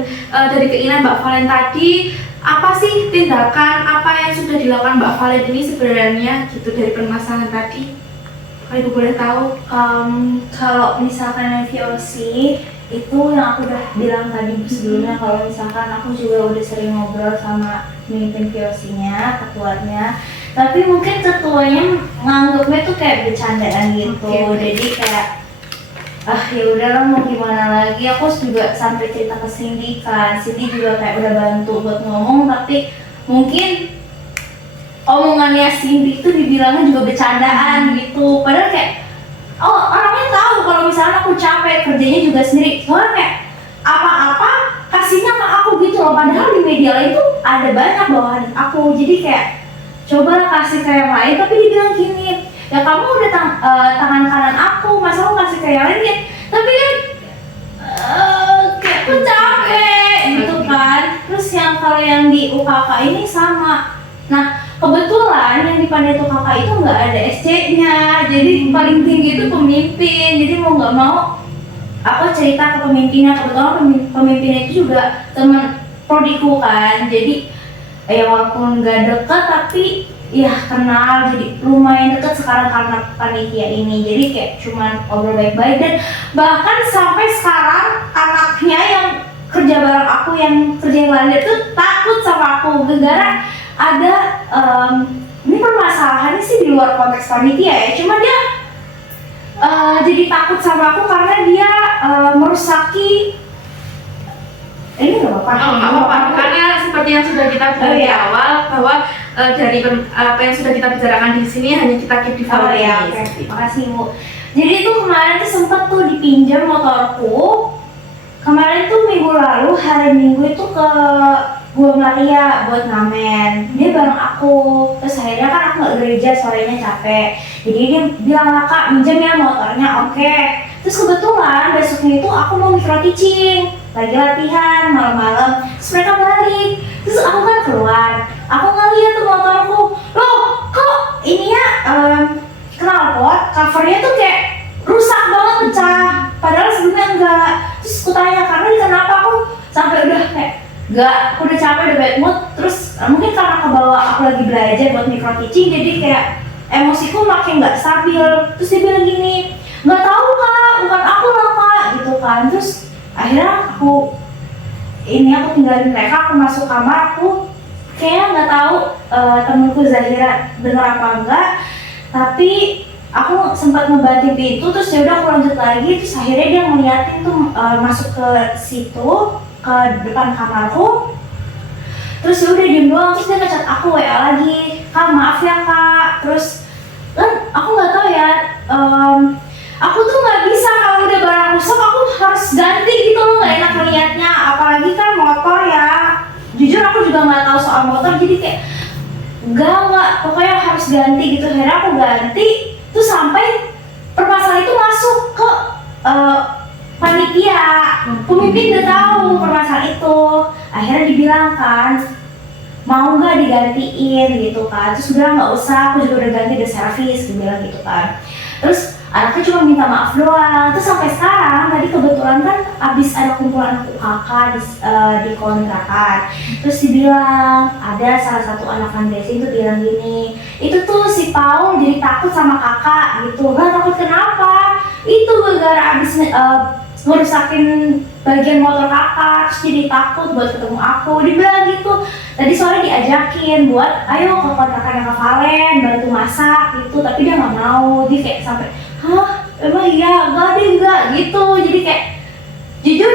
dari keinginan Mbak Valen tadi, apa sih tindakan apa yang sudah dilakukan Mbak Valen ini sebenarnya gitu dari permasalahan tadi? Kalau Ibu boleh tahu. Kalau misalkan yang VOC itu yang aku udah bilang tadi sebelumnya, kalau misalkan aku juga udah sering ngobrol sama pemimpin VOC-nya, ketuanya, tapi mungkin ketuanya nganggapnya tuh kayak bercandaan gitu. Jadi kayak ya udahlah mau gimana lagi. Aku juga sampai cerita ke Cindy kan, Cindy juga kayak udah bantu buat ngomong, tapi mungkin omongannya Cindy itu dibilangnya juga bercandaan gitu. Padahal kayak orangnya tahu kalau misalnya aku capek kerjanya juga sendiri, soalnya kayak apa-apa kasihnya ke aku gitu loh. Padahal di media lain tuh ada banyak bawahan aku. Jadi kayak cobalah kasih ke yang lain, tapi dibilang gini, ya kamu udah tangan kanan aku, masa aku kasih ke yang lain ya? Tapi kan kayak aku capek gitu kan. Terus yang kalau yang di UKK ini sama. Nah kebetulan yang di Pandetu Kakak itu nggak ada SC-nya, jadi paling tinggi itu pemimpin. Jadi mau nggak mau aku cerita ke pemimpinnya. Kebetulan pemimpinnya itu juga teman prodiku kan, jadi ya walaupun nggak dekat tapi ya kenal, jadi lumayan dekat sekarang karena panitia ini. Jadi kayak cuman ngobrol baik-baik, dan bahkan sampai sekarang anaknya yang kerja bareng aku yang kerja yang lain itu takut sama aku gara-gara ada ini permasalahannya sih di luar konteks panitia ya, cuma dia jadi takut sama aku karena dia merusaki ini nggak apa-apa. Karena seperti yang sudah kita bilang di awal bahwa dari apa yang sudah kita bicarakan di sini hanya kita keep di file ini. Terima kasih Bu. Jadi itu kemarin tuh sempat tuh dipinjam motorku. Kemarin tuh minggu lalu hari Minggu itu ke Gua Maria buat ngamen. Dia bareng aku. Terus akhirnya kan aku nggak gereja, sorenya capek. Jadi dia bilang, "Kak, minjem ya motornya." Oke. Terus kebetulan besoknya itu aku mau micro teaching, lagi latihan malam-malam. Terus mereka balik. Terus aku kan keluar. Aku ngeliat tuh motorku. Loh, kok ininya knalpot covernya tuh kayak rusak banget, pecah. Padahal sebelumnya enggak. Terus aku tanya, karena kenapa? Aku sampai udah kayak enggak, aku udah capek, udah bad mood. Terus mungkin karena kebawa aku lagi belajar buat micro teaching, jadi kayak emosiku makin nggak stabil. Terus dia bilang gini, "Nggak tahu Kak, bukan aku lah Kak," gitu kan. Terus akhirnya aku tinggalin mereka, aku masuk kamar. Aku kayaknya nggak tahu temenku Zahira dengar apa enggak, tapi aku sempat ngebanting pintu. Terus ya udah aku lanjut lagi. Terus akhirnya dia ngeliatin tuh masuk ke situ, ke depan kamarku. Terus ya udah diem doang. Terus dia ngechat aku WA lagi, "Kak, maaf ya Kak." Terus kan aku nggak tahu ya, aku tuh nggak bisa kalau udah barang rusak aku harus ganti gitu loh, nggak enak ngeliatnya. Apalagi kan motor ya, jujur aku juga nggak tahu soal motor, jadi kayak enggak pokoknya harus ganti gitu. Akhirnya aku ganti. Terus sampai permasalahan itu masuk ke panitia, pemimpin udah tahu permasalahan itu. Akhirnya dibilang kan, mau nggak digantiin gitu kan. Terus bilang nggak usah, aku juga udah ganti, udah servis, dibilang gitu kan. Terus anaknya cuma minta maaf doang. Terus sampai sekarang tadi kebetulan kan abis ada kumpulan anak UKK di kontrakan. Terus dibilang ada salah satu anak fundraising itu bilang gini, "Itu tuh si Paul jadi takut sama kakak gitu." "Lah, takut kenapa?" "Itu gara-gara abis ngerusakin bagian motor kakak, terus jadi takut buat ketemu aku." Dibilang gitu. Tadi sore diajakin buat ayo ke kontrakan Kak Valen bantu masak gitu, tapi dia nggak mau. Dia kayak sampai, "Hah, emang iya? Enggak gitu." Jadi kayak jujur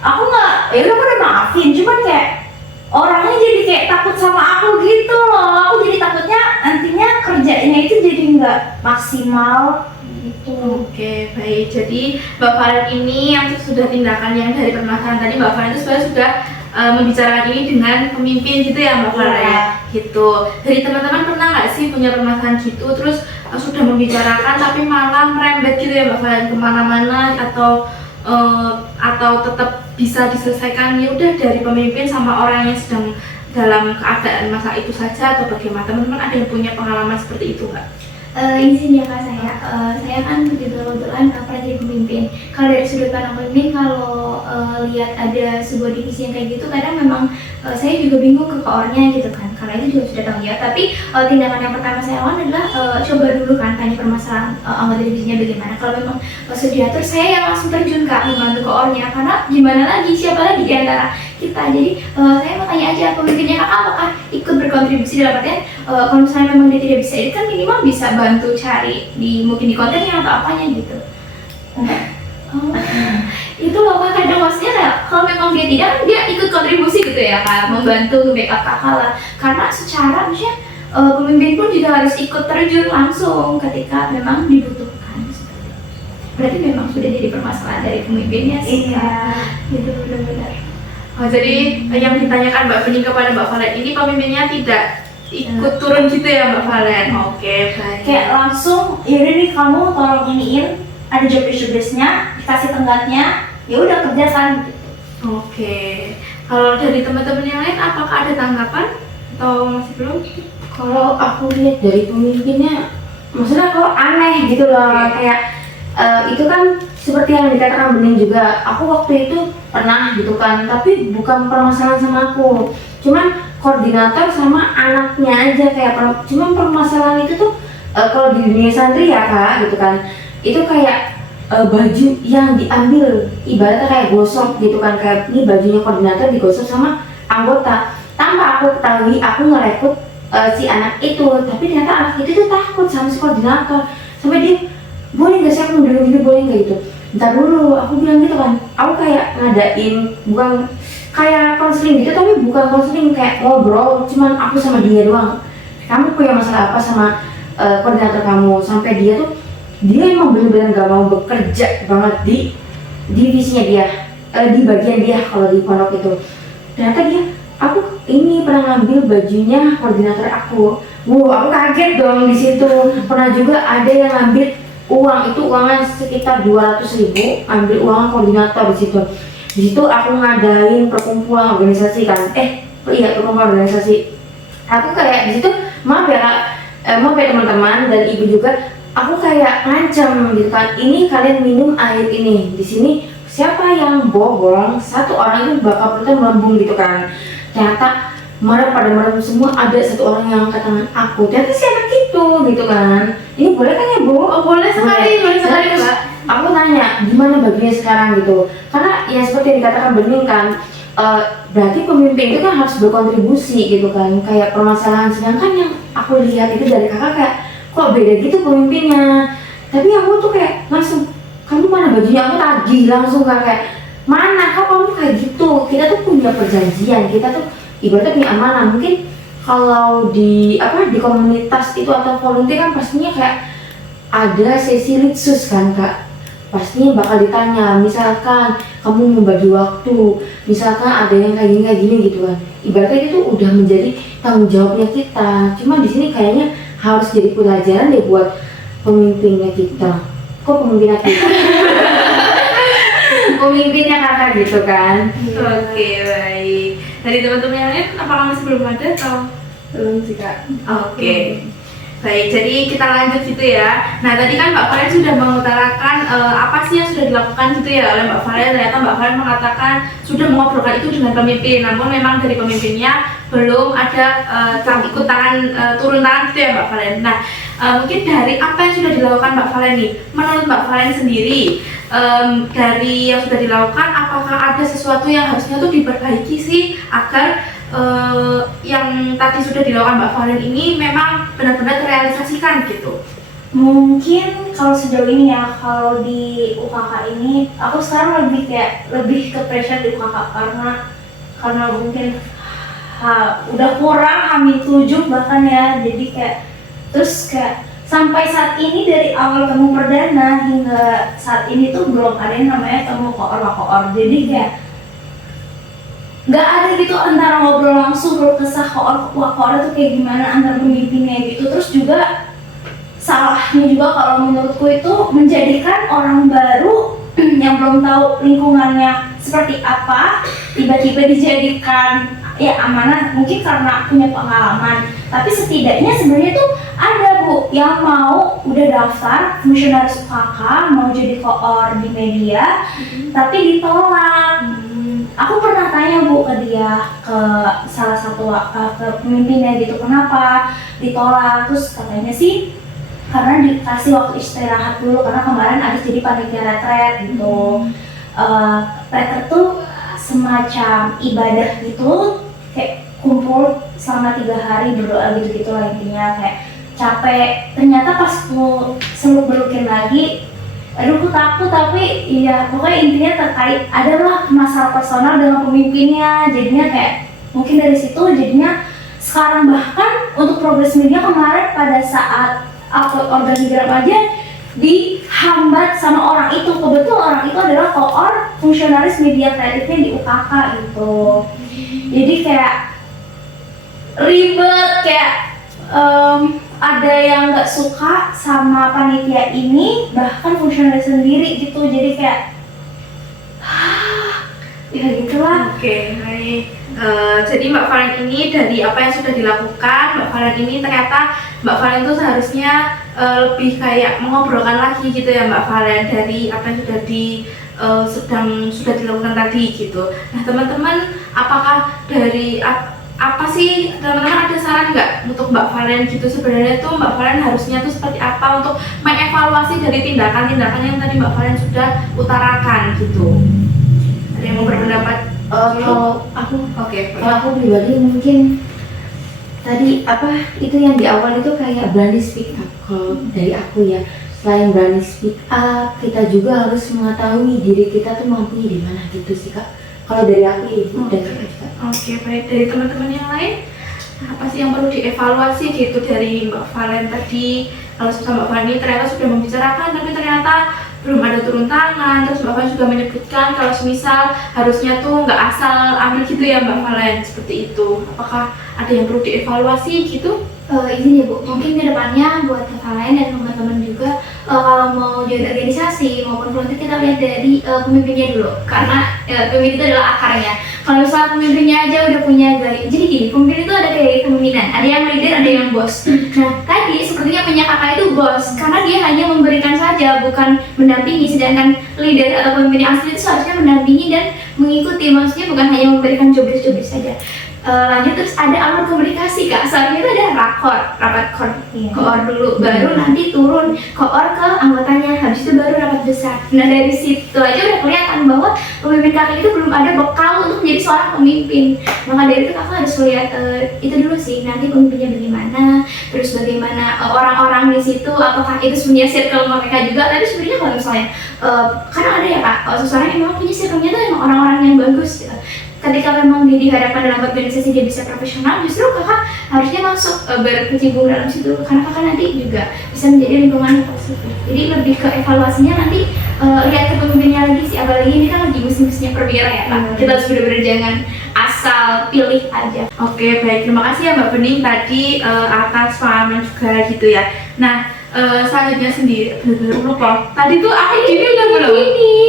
aku nggak, ya udah aku udah maafin, cuman kayak orangnya jadi kayak takut sama aku gitu loh. Aku jadi takutnya nantinya kerjanya itu jadi nggak maksimal gitu. Oke, baik. Jadi Mbak Valen ini yang sudah tindakan yang dari permasalahan tadi, Mbak Valen itu sebenarnya sudah membicarakan ini dengan pemimpin gitu ya Mbak Valen ya? Gitu. Dari teman-teman pernah nggak sih punya permasalahan gitu, terus sudah membicarakan tapi malah merembet gitu ya Mbak Valen kemana-mana, atau tetap bisa diselesaikan ya udah dari pemimpin sama orang yang sedang dalam keadaan masa itu saja, atau bagaimana? Teman-teman ada yang punya pengalaman seperti itu nggak? Ini sih ya Kak, saya kan juga kebetulan pernah jadi pemimpin. Kalau dari sudut pandang pemimpin, kalau lihat ada sebuah divisi yang kayak gitu, kadang memang saya juga bingung ke koornya gitu kan, karena itu juga sudah tanggung jawab. Tapi tindakan yang pertama saya lakukan adalah coba dulu kan tanya permasalahan anggota divisinya bagaimana. Kalau memang sudah diatur, saya yang langsung terjun Kak membantu koornya, karena gimana lagi, siapa lagi di antara kita. Jadi saya mau tanya aja pemimpinnya Kakak apakah ikut berkontribusi, dalam artian kalau misalnya memang dia tidak bisa edit kan minimal bisa bantu cari di mungkin di kontennya atau apanya gitu. Itu loh Kak, kadang maksudnya ya, kalau memang dia tidak kan dia ikut kontribusi gitu ya Kak, membantu backup Kakak lah. Karena secara maksudnya pemimpin pun juga harus ikut terjun langsung ketika memang dibutuhkan. Berarti memang sudah jadi permasalahan dari pemimpinnya sih Kak. Gitu benar-benar. Oh, jadi yang ditanyakan Mbak Bening kepada Mbak Valen ini pemimpinnya tidak ikut turun gitu ya Mbak Valen? Oke, baik. Kayak langsung, yaudah nih kamu tolong iniin, ada job nya, dikasih tenggatnya, ya udah kerjakan gitu. Oke, kalau dari teman-teman yang lain apakah ada tanggapan atau masih belum? Kalau aku lihat dari pemimpinnya, maksudnya kok aneh gitu loh, kayak itu kan seperti yang dikatakan Bening juga. Aku waktu itu pernah gitu kan, tapi bukan permasalahan sama aku, cuman koordinator sama anaknya aja kayak cuman permasalahan itu tuh kalau di dunia santri ya Kak gitu kan, itu kayak baju yang diambil ibaratnya kayak gosok gitu kan, kayak ini bajunya koordinator digosok sama anggota tanpa aku ketahui. Aku ngerekrut si anak itu, tapi ternyata anak itu tuh takut sama si koordinator, sampai dia boleh nggak sih aku mundur gini, boleh nggak gitu. Ntar dulu aku bilang gitu kan, aku kayak ngadain bukan kayak konseling gitu, tapi bukan konseling, kayak ngobrol cuman aku sama dia doang. Kamu punya masalah apa sama koordinator kamu, sampai dia tuh dia emang bener-bener gak mau bekerja banget di divisinya dia, di bagian dia kalau di pondok itu. Ternyata dia, aku ini pernah ngambil bajunya koordinator aku. Aku kaget dong di situ. Pernah juga ada yang ngambil uang, itu uangnya sekitar 200.000, ambil uang koordinator di situ. Di situ aku ngadain perkumpulan organisasi kan, perkumpulan organisasi. Aku kayak di situ, maaf ya teman-teman dan ibu juga, aku kayak ngancam gitu kan, ini kalian minum air ini, di sini siapa yang bohong satu orang itu bakal perutnya melambung gitu kan. Ternyata pada merem semua, ada satu orang yang angkat tangan aku, ternyata si anak itu gitu kan. Ini boleh kan ya Bu? Oh boleh sekali, boleh sekali Terus Mbak. aku tanya gimana baginya sekarang gitu, karena ya seperti yang dikatakan Bening kan, berarti pemimpin itu kan harus berkontribusi gitu kan, kayak permasalahan. Sedangkan yang aku lihat itu dari Kakak kayak kok beda gitu pemimpinnya. Tapi aku tuh kayak langsung, kamu mana bajunya, aku tagih langsung kan, kayak mana kok kamu kayak gitu. Kita tuh punya perjanjian, kita tuh ibaratnya punya amanah. Mungkin kalau di komunitas itu atau volunteer kan pastinya kayak ada sesi litsus kan Kak, pastinya bakal ditanya, misalkan kamu membagi waktu, misalkan ada yang kayak gini gitu kan. Ibaratnya itu udah menjadi tanggung jawabnya kita. Cuma di sini kayaknya harus jadi pelajaran deh buat pemimpinnya kita. Kok pemimpinnya kita? Pemimpinnya Kakak gitu kan. Oke, baik. Dari teman-teman yang lain apakah masih belum ada atau? Belum sih Kak. Oke. Baik, jadi kita lanjut gitu ya. Nah, tadi kan Mbak Valen sudah mengutarakan apa sih yang sudah dilakukan gitu ya oleh Mbak Valen. Ternyata Mbak Valen mengatakan sudah mengobrolkan itu dengan pemimpin, namun memang dari pemimpinnya belum ada ikut tangan, turun tangan gitu ya Mbak Valen. Nah, mungkin dari apa yang sudah dilakukan Mbak Valen nih, menurut Mbak Valen sendiri, dari yang sudah dilakukan, apakah ada sesuatu yang harusnya tuh diperbaiki sih agar yang tadi sudah dilakukan Mbak Valen ini memang benar-benar terrealisasikan gitu? Mungkin kalau sejauh ini ya, kalau di UKK ini aku sekarang lebih ke pressure di UKK karena mungkin udah kurang H-7 bahkan ya. Jadi kayak terus kayak sampai saat ini dari awal temu perdana hingga saat ini tuh belum ada yang namanya temu koor. Jadi kayak nggak ada gitu antara ngobrol langsung kalau kesah koor itu kayak gimana antar pemimpinnya gitu. Terus juga salahnya juga kalau menurutku itu menjadikan orang baru yang belum tahu lingkungannya seperti apa tiba-tiba dijadikan ya amanah, mungkin karena punya pengalaman, tapi setidaknya sebenarnya tuh ada Bu yang mau udah daftar fungsionaris UKK mau jadi koor di media, tapi ditolak. Aku pernah tanya Bu ke dia, ke salah satu ke pemimpinnya gitu, kenapa ditolak? Terus katanya sih karena dikasih waktu istirahat dulu karena kemarin habis jadi panitia retret gitu. Retret tuh semacam ibadah gitu, kayak kumpul selama 3 hari berdoa gitu lah intinya, kayak capek. Ternyata pas aku seluk belukin lagi, aduh aku takut, tapi iya pokoknya intinya terkait adalah masalah personal dengan pemimpinnya. Jadinya kayak mungkin dari situ jadinya sekarang bahkan untuk progres media kemarin pada saat upload organigram aja dihambat sama orang itu. Kebetulan orang itu adalah koor fungsionaris media kreatifnya di UKK gitu. Jadi kayak ribet, kayak ada yang nggak suka sama panitia ini, bahkan fungsionaris sendiri gitu. Jadi kayak ya gitulah. Oke, baik. Jadi Mbak Valen ini dari apa yang sudah dilakukan, Mbak Valen ini ternyata Mbak Valen itu seharusnya lebih kayak mengobrolkan lagi gitu ya Mbak Valen, dari apa yang sudah dilakukan tadi gitu. Nah teman-teman, apakah dari apa sih teman-teman ada saran nggak untuk Mbak Valen gitu, sebenarnya tuh Mbak Valen harusnya tuh seperti apa untuk mengevaluasi dari tindakan-tindakan yang tadi Mbak Valen sudah utarakan gitu? Ada yang mau berpendapat? Kalau aku Oke. Kalau aku pribadi mungkin tadi apa itu yang di awal itu kayak berani speak up. Kalau dari aku ya, selain berani speak up, kita juga harus mengetahui diri kita tuh mampunya di mana gitu sih Kak. Kalau dari aku ibu dan kakak juga. Oke, baik. Dari teman-teman yang lain, apa sih yang perlu dievaluasi gitu dari Mbak Valen tadi? Kalau Mbak Valen ini ternyata sudah membicarakan, tapi ternyata belum ada turun tangan. Terus Mbak Valen juga menyebutkan kalau semisal harusnya tuh nggak asal ambil gitu ya Mbak Valen, seperti itu. Apakah ada yang perlu dievaluasi gitu? Izin ya Bu, mungkin kedepannya buat Kak Valen dan teman-teman juga kalau mau join organisasi maupun volunteer kita lihat dari pemimpinnya dulu, karena pemimpin itu adalah akarnya. Kalau misalnya pemimpinnya aja udah punya gaya, jadi gini, pemimpin itu ada kayak kepemimpinan, ada yang leader, ada yang bos. Nah tadi sepertinya punya kakak itu bos, karena dia hanya memberikan saja, bukan mendampingi. Sedangkan leader atau pemimpin yang asli itu seharusnya mendampingi dan mengikuti, maksudnya bukan hanya memberikan job desk saja. Lanjut, terus ada alur komunikasi Kak, seharusnya itu ada rapat koor dulu, baru nanti turun koor ke anggotanya, habis itu baru rapat besar. Nah dari situ aja udah kelihatan bahwa pemimpin kakak itu belum ada bekal untuk menjadi seorang pemimpin. Maka dari itu kakak harus lihat itu dulu sih, nanti pemimpinnya bagaimana, terus bagaimana orang-orang di situ, apakah itu sebenarnya circle mereka juga. Tapi sebenarnya kalau misalnya karena ada ya Kak, seseorang yang memang punya circle-nya tuh emang orang-orang yang bagus gitu. Ketika memang dia dihadapkan dalam organisasi dia bisa profesional, justru kakak harusnya masuk berkecimpung dalam situ, karena kakak nanti juga bisa menjadi lingkungan yang positif. Jadi lebih ke evaluasinya nanti lihat ke pemimpinnya lagi sih, apalagi ini kan lagi musim-musimnya perwira ya Kak. Kita harus benar-benar jangan asal pilih aja. Oke, baik. Terima kasih ya Mbak Bening tadi atas pengalaman juga gitu ya. Nah, selanjutnya sendiri lupa. Tadi tuh aku gini udah belum?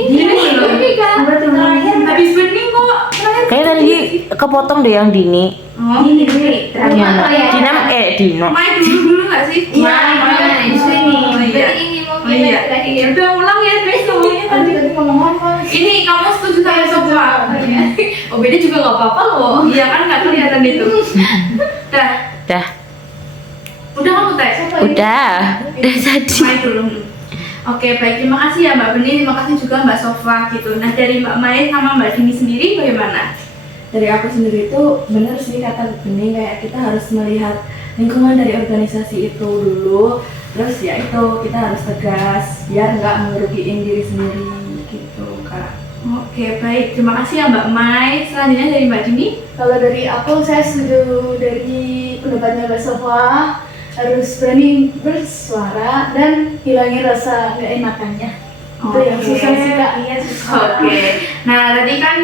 Gini belum? Terakhir Habis Bening kok terakhir. Kayaknya tadi kepotong deh yang Dini. Oh, ini terakhir. Dina, Dino. main dulu nggak sih? Main di sini. Oh iya. Berarti ini Oh mungkin iya. terakhir. Udah ulang ya Grace semuanya tadi. Tadi ngomong apa? Ini kamu setuju sama Sofa? Oh beda juga nggak apa-apa loh. Iya kan nggak kelihatan itu. Dah. Dah, Udah kamu tes? udah tadi. Main dulu. Oke, baik. Terima kasih ya Mbak Bening, terima kasih juga Mbak Sofa gitu. Nah, dari Mbak Maya sama Mbak Dini sendiri bagaimana? Dari aku sendiri itu bener sih kata Bening, kayak kita harus melihat lingkungan dari organisasi itu dulu. Terus ya itu kita harus tegas biar nggak ngerugiin diri sendiri gitu Kak. Oke, baik. Terima kasih ya Mbak Mai. Selanjutnya dari Mbak Dini. Kalau dari aku, saya setuju dari pendapatnya Mbak Sofa, harus berani bersuara dan hilangin rasa nggak enakannya. Itu yang susah sih Kak. Iya susah. Oke. Nah, tadi kan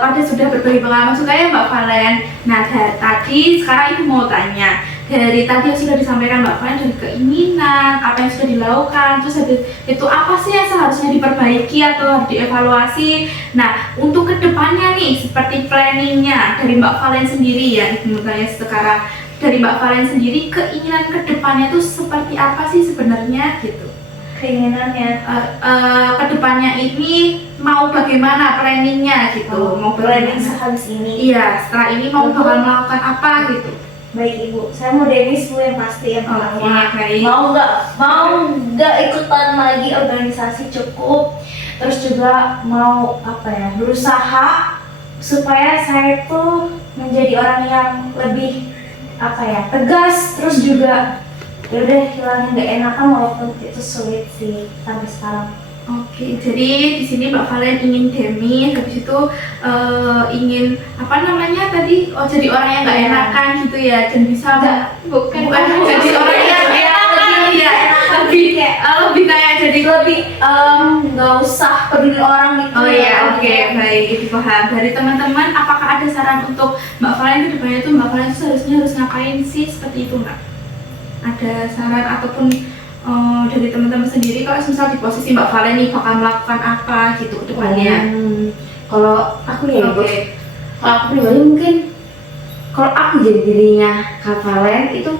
pada sudah berbagi pengalaman juga ya Mbak Valen. Nah, tadi sekarang Ibu mau tanya. Dari tadi yang sudah disampaikan Mbak Valen, dari keinginan, apa yang sudah dilakukan, terus itu apa sih yang seharusnya diperbaiki atau harus dievaluasi. Nah, untuk kedepannya nih, seperti planningnya dari Mbak Valen sendiri ya, Ibu mau tanya sekarang. dari Mbak Valen sendiri keinginan kedepannya tuh seperti apa sih sebenarnya gitu? Keinginannya Kedepannya ini mau bagaimana planningnya gitu? Mau planning bagaimana? sehabis ini. Iya, setelah ini mau bakal melakukan apa gitu? Baik Ibu, saya mau Denis Bu yang pasti yang pertama. baik. Mau nggak ikutan lagi organisasi cukup, terus juga mau apa ya, berusaha supaya saya tuh menjadi orang yang lebih apa ya, tegas, terus juga yaudah hilangin nggak enakan walaupun itu sulit sih sampai sekarang. Oke, jadi di sini Mbak Valen ingin demis, habis itu ingin apa namanya tadi? Oh, jadi orang yang nggak enakan gitu ya, dan bisa bukan jadi orang yang lebih ya, lebih kayak jadi Lebih nggak usah peduli orang gitu. oh iya, oke, baik, itu paham. Dari teman-teman, apakah ada saran untuk Mbak Valen ke depannya tuh Mbak Valen tuh seharusnya harus ngapain sih seperti itu Mbak? Ada saran ataupun dari teman-teman sendiri kalau misal di posisi Mbak Valen nih bakal melakukan apa gitu ke depannya? Kalau aku ya, Bu, Oke. kalau aku pribadi mungkin kalau aku jadi dirinya Kak Valen itu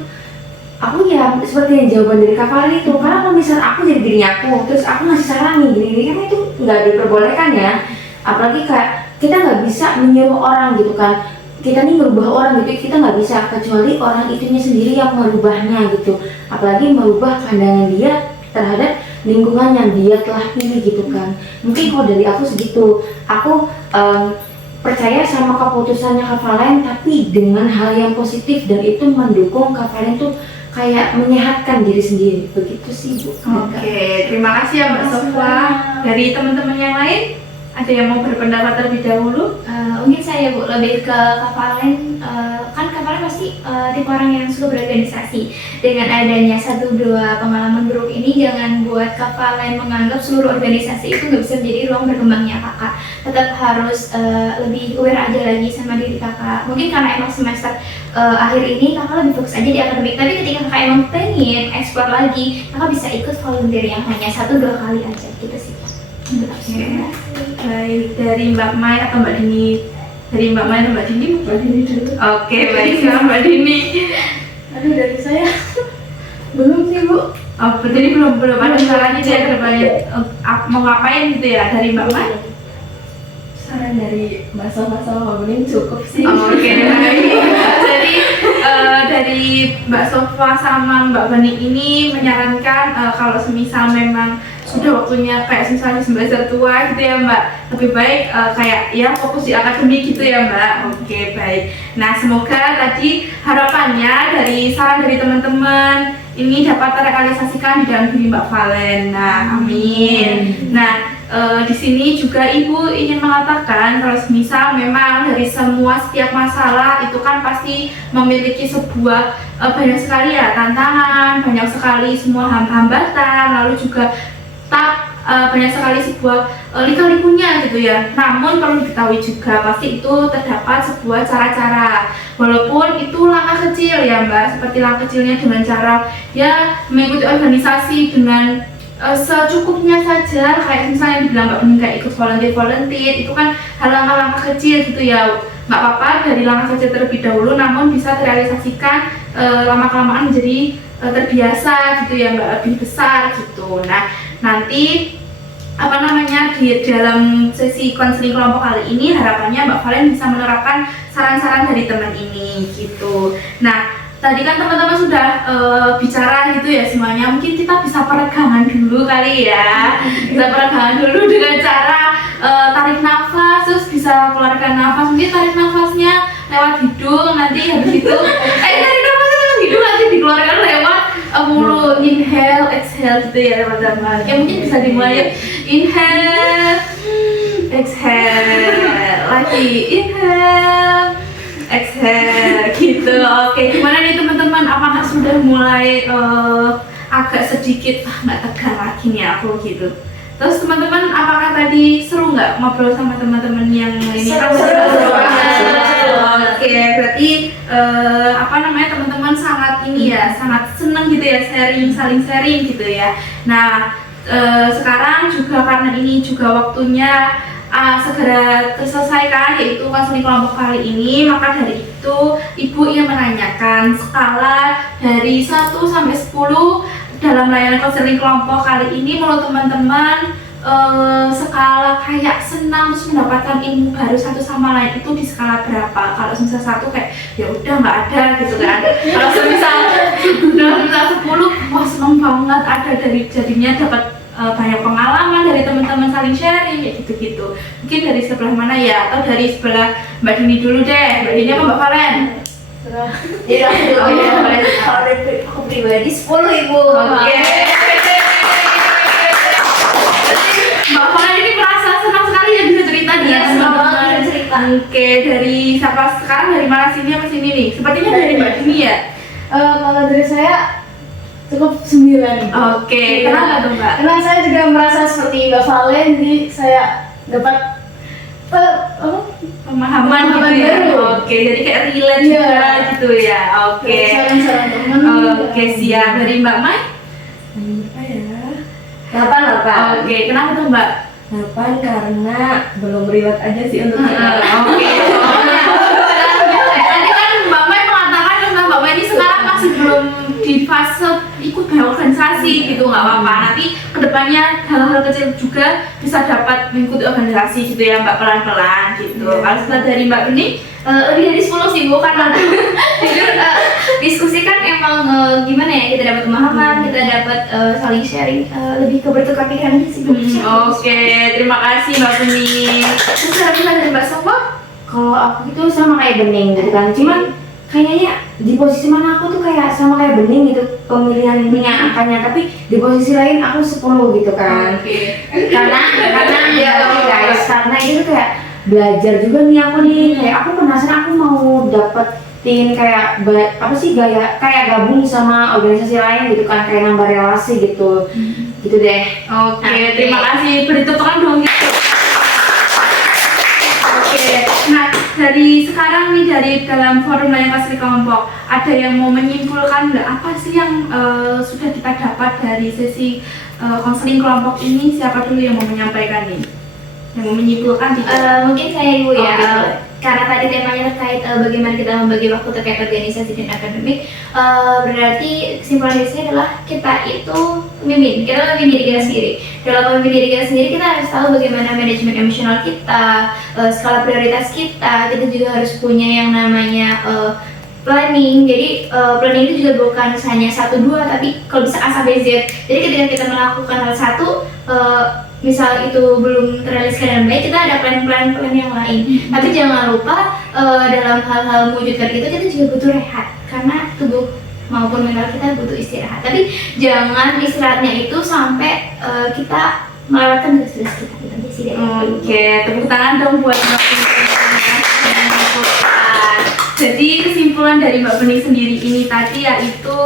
aku ya seperti yang jawaban dari Kak Valen itu, karena kalau misal aku jadi dirinya aku terus aku ngasih saran nih gini kan itu nggak diperbolehkan ya, apalagi kayak kita nggak bisa menyuruh orang gitu kan, kita nih merubah orang gitu kita nggak bisa kecuali orang itunya sendiri yang merubahnya gitu, apalagi merubah pandangan dia terhadap lingkungan yang dia telah pilih gitu kan. Mungkin kalau dari aku segitu, aku percaya sama keputusannya Kak Valen tapi dengan hal yang positif dan itu mendukung Kak Valen tuh kayak menyehatkan diri sendiri, begitu sih Bu. Oke, terima kasih ya Mbak Sofa. Dari teman-teman yang lain, ada yang mau berpendapat terlebih dahulu? Mungkin saya Bu lebih ke Kak Valen, kan Kak Valen pasti tipe orang yang suka berorganisasi. Dengan adanya 1-2 pengalaman buruk ini jangan buat Kak Valen menganggap seluruh organisasi itu nggak bisa menjadi ruang berkembangnya kakak. Tetap harus lebih aware aja lagi sama diri kakak. Mungkin karena emang semester akhir ini kakak lebih fokus aja di akademik, tapi ketika kakak emang pengen explore lagi, kakak bisa ikut volunteer yang hanya 1-2 kali aja gitu sih. Oke. Baik, dari Mbak Mai atau Mbak Dini? Dari Mbak Mai atau Mbak Dini? Mbak Dini dulu. Oke, baik, sekarang Mbak Dini. Aduh, dari saya belum sih Bu. Oh, jadi belum ada sarannya dia ke depannya mau ngapain gitu ya dari Mbak Mai? Saran dari Mbak Sofa sama Mbak Bening cukup sih. Oke, baik. Jadi dari Mbak Sofa sama Mbak Bening ini menyarankan kalau semisal memang sudah waktunya kayak misalnya semester tua gitu ya Mbak, lebih baik kayak ya fokus di akademik gitu ya Mbak. Oke, baik. Nah, semoga tadi harapannya dari saran dari teman-teman ini dapat terrealisasikan di dalam diri Mbak Valen. Nah, amin. Nah, di sini juga Ibu ingin mengatakan kalau misal memang dari setiap masalah itu kan pasti memiliki sebuah banyak sekali ya tantangan, banyak sekali semua hambatan, lalu juga banyak sekali sebuah lika-likunya gitu ya. Namun perlu diketahui juga pasti itu terdapat sebuah cara-cara, walaupun itu langkah kecil ya Mbak, seperti langkah kecilnya dengan cara ya mengikuti organisasi dengan secukupnya saja, kayak misalnya dibilang Mbak Bening kayak ikut volunteer itu kan langkah-langkah kecil gitu ya. Nggak apa-apa dari langkah kecil terlebih dahulu, namun bisa terrealisasikan lama-kelamaan menjadi terbiasa gitu ya Mbak, lebih besar gitu. Nah, nanti di dalam sesi konseling kelompok kali ini harapannya Mbak Valen bisa menerapkan saran-saran dari teman ini gitu. Nah, tadi kan teman-teman sudah bicara gitu ya semuanya, mungkin kita bisa peregangan dulu kali ya. Bisa peregangan dulu dengan cara tarik nafas, terus bisa keluarkan nafas. Mungkin tarik nafasnya lewat hidung, nanti habis itu tarik nafasnya lewat hidung, nanti dikeluarkan lewat mulut. Inhale, exhale gitu ya teman-teman. Ya mungkin bisa dimulai inhale, exhale, lagi inhale, exhale gitu. Oke, gimana nih teman-teman? Apakah sudah mulai agak sedikit nggak tegang lagi nih aku gitu? Terus teman-teman, apakah tadi seru nggak ngobrol sama teman-teman yang ini? Seru. Oke, berarti teman-teman sangat ini ya, sangat senang gitu ya saling sharing gitu ya. Nah, sekarang juga karena ini juga waktunya segera terselesaikan, yaitu konseling kelompok kali ini. Maka dari itu Ibu ingin menanyakan skala dari 1 sampai 10 dalam layanan konseling kelompok kali ini, menurut teman-teman skala kayak senang terus mendapatkan ilmu baru satu sama lain itu di skala berapa? Kalau misal 1 kayak ya udah nggak ada gitu kan. Kalau misal 10, wah senang banget, ada dari jadinya dapat banyak pengalaman dari teman-teman saling sharing kayak gitu-gitu. Mungkin dari sebelah mana ya, atau dari sebelah Mbak Dini dulu deh. Mbak Dini apa Mbak Valen? Jadi aku dulu ya. Kalau dari aku pribadi 10 Ibu. Oke. Mbak Valen ini merasa senang sekali ya bisa cerita dia. Iya, senang banget bisa cerita. Oke, dari siapa sekarang, dari mana sini apa sini nih? Sepertinya dari Mbak Dini ya. Kalau dari saya cukup 9. Oke, kenapa tuh Mbak? Karena saya juga merasa seperti Mbak Valen, jadi saya dapat Pemahaman gitu Pemahaman ya. baru. Oke, jadi kayak relate Iya. juga gitu ya. Oke. saran-saran teman. Oke, siap. Dari Mbak Mai? Apa ya? 8. Oke, kenapa tuh Mbak? 8 karena belum relate aja sih untuk saya. Oke. Tadi kan Mbak Mai mengatakan karena Mbak Mai ini sekarang masih belum di fase ikut banyak organisasi gitu, nggak apa-apa. Nanti kedepannya hal-hal kecil juga bisa dapat mengikuti organisasi gitu ya Mbak, pelan-pelan gitu. Kalau setelah dari Mbak Bening, Lebih dari 10 sih Bu, karena jujur diskusi kan emang gimana ya, kita dapat pemahaman, kita dapat saling sharing, lebih ke bertukar pikiran aja sih Bu. Oke, terima kasih Mbak Bening. Terus dari Mbak Sofa? Kalau aku itu sama kayak Bening gitu kan, cuman kayaknya di posisi mana aku tuh kayak sama kayak Bening gitu pemilihannya angkanya, tapi di posisi lain aku 10 gitu kan. Karena ya guys, karena itu kayak belajar juga nih aku nih, kayak aku penasaran, aku mau dapetin kayak apa sih kayak gabung sama organisasi lain gitu kan, kayak nambah relasi gitu gitu deh. Oke, terima kasih. Beri tepukan dong gitu. Oke, nah dari sekarang nih, dari dalam forum layanan konseling kelompok, ada yang mau menyimpulkan nggak apa sih yang sudah kita dapat dari sesi konseling kelompok ini? Siapa dulu yang mau menyampaikan nih? Yang mau menyimpulkan tidak? Mungkin saya Ibu ya, Oke. karena tadi temanya terkait bagaimana kita membagi waktu terkait organisasi dan akademik, berarti kesimpulan dari sini adalah kita itu memimpin diri kita sendiri. Dalam memimpin diri kita sendiri, kita harus tahu bagaimana manajemen emosional kita, skala prioritas kita juga harus punya yang namanya planning. Jadi planning itu juga bukan hanya 1-2, tapi kalau bisa A sampai Z. Jadi ketika kita melakukan hal satu, misal itu belum terrealisasi dengan baik, kita ada plan yang lain. Tapi jangan lupa dalam hal-hal mewujudkan itu kita juga butuh rehat, karena tubuh maupun mental kita butuh istirahat. Tapi jangan istirahatnya itu sampai kita melewatkan tugas kita. Gitu aja sih dari aku. Oke, tepuk tangan dong buat Mbak Bening. Jadi kesimpulan dari Mbak Bening sendiri ini tadi yaitu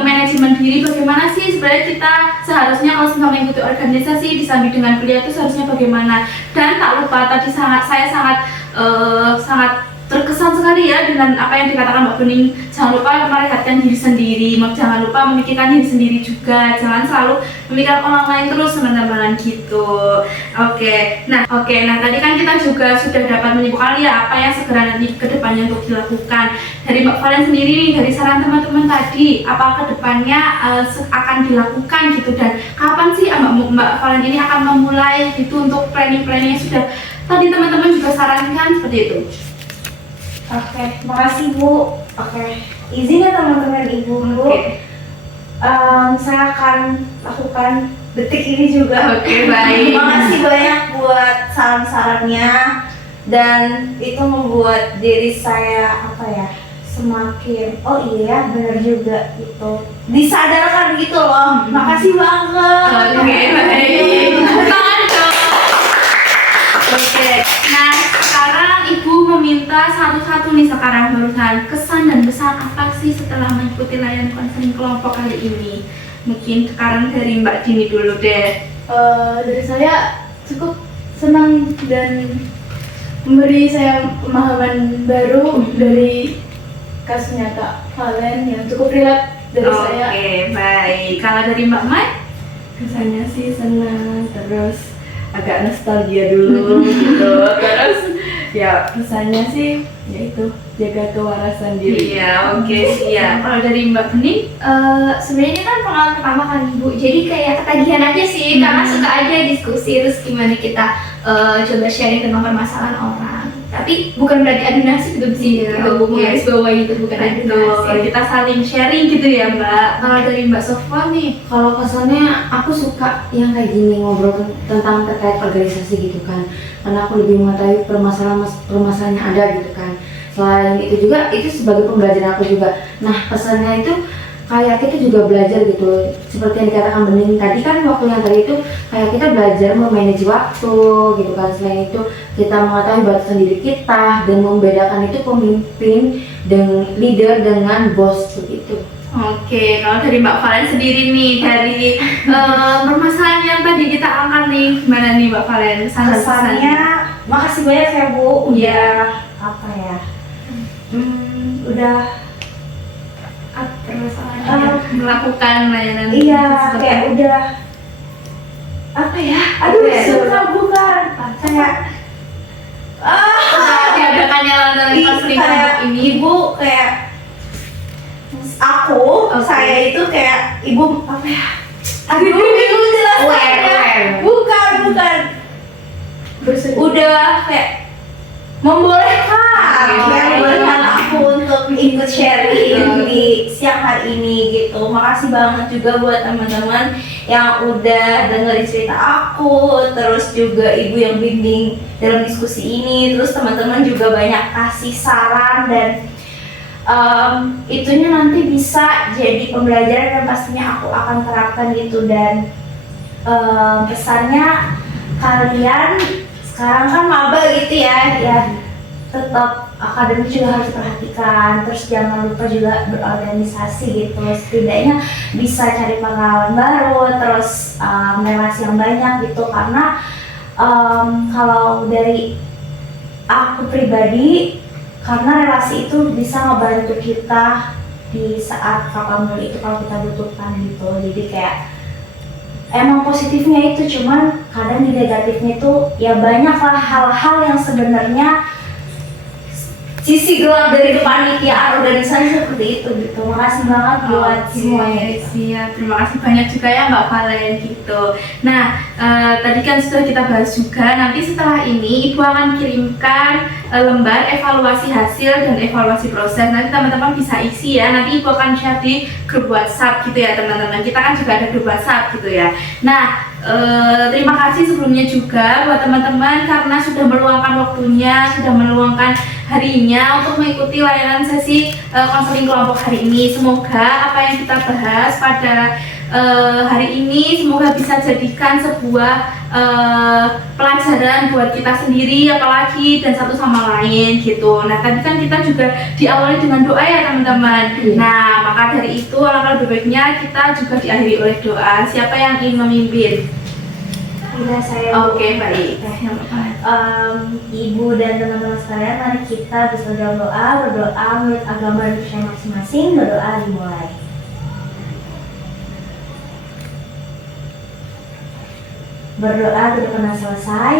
manajemen diri. Bagaimana sih sebenarnya kita seharusnya kalau sedang mengikuti organisasi disambi dengan kuliah itu seharusnya bagaimana? Dan tak lupa tadi saya sangat terkesan sekali ya dengan apa yang dikatakan Mbak Bening. Jangan lupa merehatkan diri sendiri, jangan lupa memikirkan diri sendiri juga, jangan selalu memikirkan orang lain terus teman-teman gitu. Oke, nah tadi kan kita juga sudah dapat menyimpulkan ya apa yang segera nanti kedepannya untuk dilakukan. Dari Mbak Valen sendiri nih, dari saran teman-teman tadi, apa kedepannya akan dilakukan gitu, dan kapan sih Mbak Valen ini akan memulai gitu untuk planning-planningnya sudah tadi teman-teman juga sarankan seperti itu. Oke, makasih Bu. Oke, izin ya teman-teman Ibu. Oke. Saya akan lakukan detik ini juga. Oke, baik. Terima kasih banyak buat saran-sarannya, dan itu membuat diri saya semakin iya benar juga itu disadarkan gitu loh. Makasih banget. Oke, baik. Tangan dong. Oke, nah sekarang Ibu meminta satu-satu nih sekarang barusan kesan dan pesan apa sih setelah mengikuti layanan konseling kelompok kali ini? Mungkin sekarang dari Mbak Dini dulu deh. Dari saya cukup senang dan memberi saya pemahaman baru dari kasusnya Kak Valen yang cukup relate dari saya. Oke, baik. Kalau dari Mbak Mai? Kesannya sih senang, terus agak nostalgia dulu gitu. Terus ya pesannya sih yaitu jaga kewarasan diri. Iya, oke siap. Kalau dari Mbak Bening, Sebenarnya ini kan pengalaman pertama kan Ibu, jadi kayak ketagihan aja sih, karena suka aja diskusi terus gimana kita coba sharing tentang permasalahan orang. Tapi bukan berarti adu nasib gitu sih, Iya, gitu Bu, oke. garis bawah itu bukan adu betul. nasib. Kita saling sharing gitu ya Mbak. Kalau dari Mbak Sofwan nih, Kalau kesannya aku suka yang kayak gini, ngobrol tentang terkait organisasi gitu kan, karena aku lebih mengetahui permasalahan yang ada gitu kan. Selain itu juga itu sebagai pembelajaran aku juga. Nah pesannya itu kayak kita juga belajar gitu, seperti yang dikatakan Bening tadi kan, waktu yang tadi itu kayak kita belajar memanage waktu gitu kan. Selain itu kita mengetahui batasan diri kita dan membedakan itu pemimpin dan leader dengan bos begitu. oke. Kalau dari Mbak Valen sendiri nih, dari permasalahan yang tadi kita angkat nih, gimana nih Mbak Valen? Kesannya makasih banyak ya Bu, udah apa ya, udah Permasalahannya melakukan layanan. iya seperti kayak apa? udah apa ya, aduh Oke. suka bukan kayak Diadakannya layanan konseling kayak kelompok ini. ibu kayak aku, Oke. saya itu kayak ibu apa ya, aduh bingung jelasannya, bukan udah kayak membolehkan aku untuk ikut sharing di siang hari ini gitu. Makasih banget juga buat teman-teman yang udah dengerin cerita aku, terus juga ibu yang bimbing dalam diskusi ini, terus teman-teman juga banyak kasih saran dan itunya nanti bisa jadi pembelajaran yang pastinya aku akan terapkan gitu. Dan pesannya kalian sekarang kan maba gitu ya tetap akademik juga harus diperhatikan, terus jangan lupa juga berorganisasi gitu, setidaknya bisa cari pengalaman baru, terus relasi yang banyak gitu. Karena kalau dari aku pribadi, karena relasi itu bisa ngebantu kita di saat kapanpun itu kalau kita butuhkan gitu. Jadi kayak emang positifnya itu, cuman kadang di negatifnya itu ya banyaklah hal-hal yang sebenarnya sisi gelap dari kepanitiaan organisasi seperti itu gitu. Makasih banget buat semuanya. Siap, terima kasih banyak juga ya Mbak Valen gitu. Nah, tadi kan sudah kita bahas juga, nanti setelah ini Ibu akan kirimkan lembar evaluasi hasil dan evaluasi proses. Nanti teman-teman bisa isi ya, nanti Ibu akan share di grup WhatsApp gitu ya teman-teman. Kita kan juga ada grup WhatsApp gitu ya. Nah, terima kasih sebelumnya juga buat teman-teman karena sudah meluangkan waktunya, sudah meluangkan harinya untuk mengikuti layanan sesi konseling kelompok hari ini. Semoga apa yang kita bahas pada hari ini semoga bisa jadikan sebuah pelajaran buat kita sendiri, apalagi dan satu sama lain gitu. Nah tadi kan kita juga diawali dengan doa ya teman-teman. Nah maka dari itu alangkah lebih baiknya kita juga diakhiri oleh doa. Siapa yang ingin memimpin? Bila saya Oke, baik. Ibu dan teman-teman sekalian, mari kita berdoa menurut agama Indonesia masing-masing. Berdoa dimulai. Berdoa tidak pernah selesai.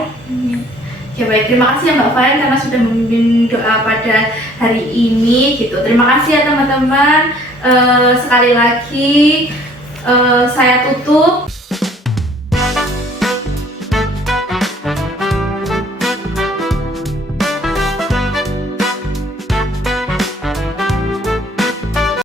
Oke baik, terima kasih ya Mbak Valen karena sudah memimpin doa pada hari ini gitu. Terima kasih ya teman-teman. Sekali lagi saya tutup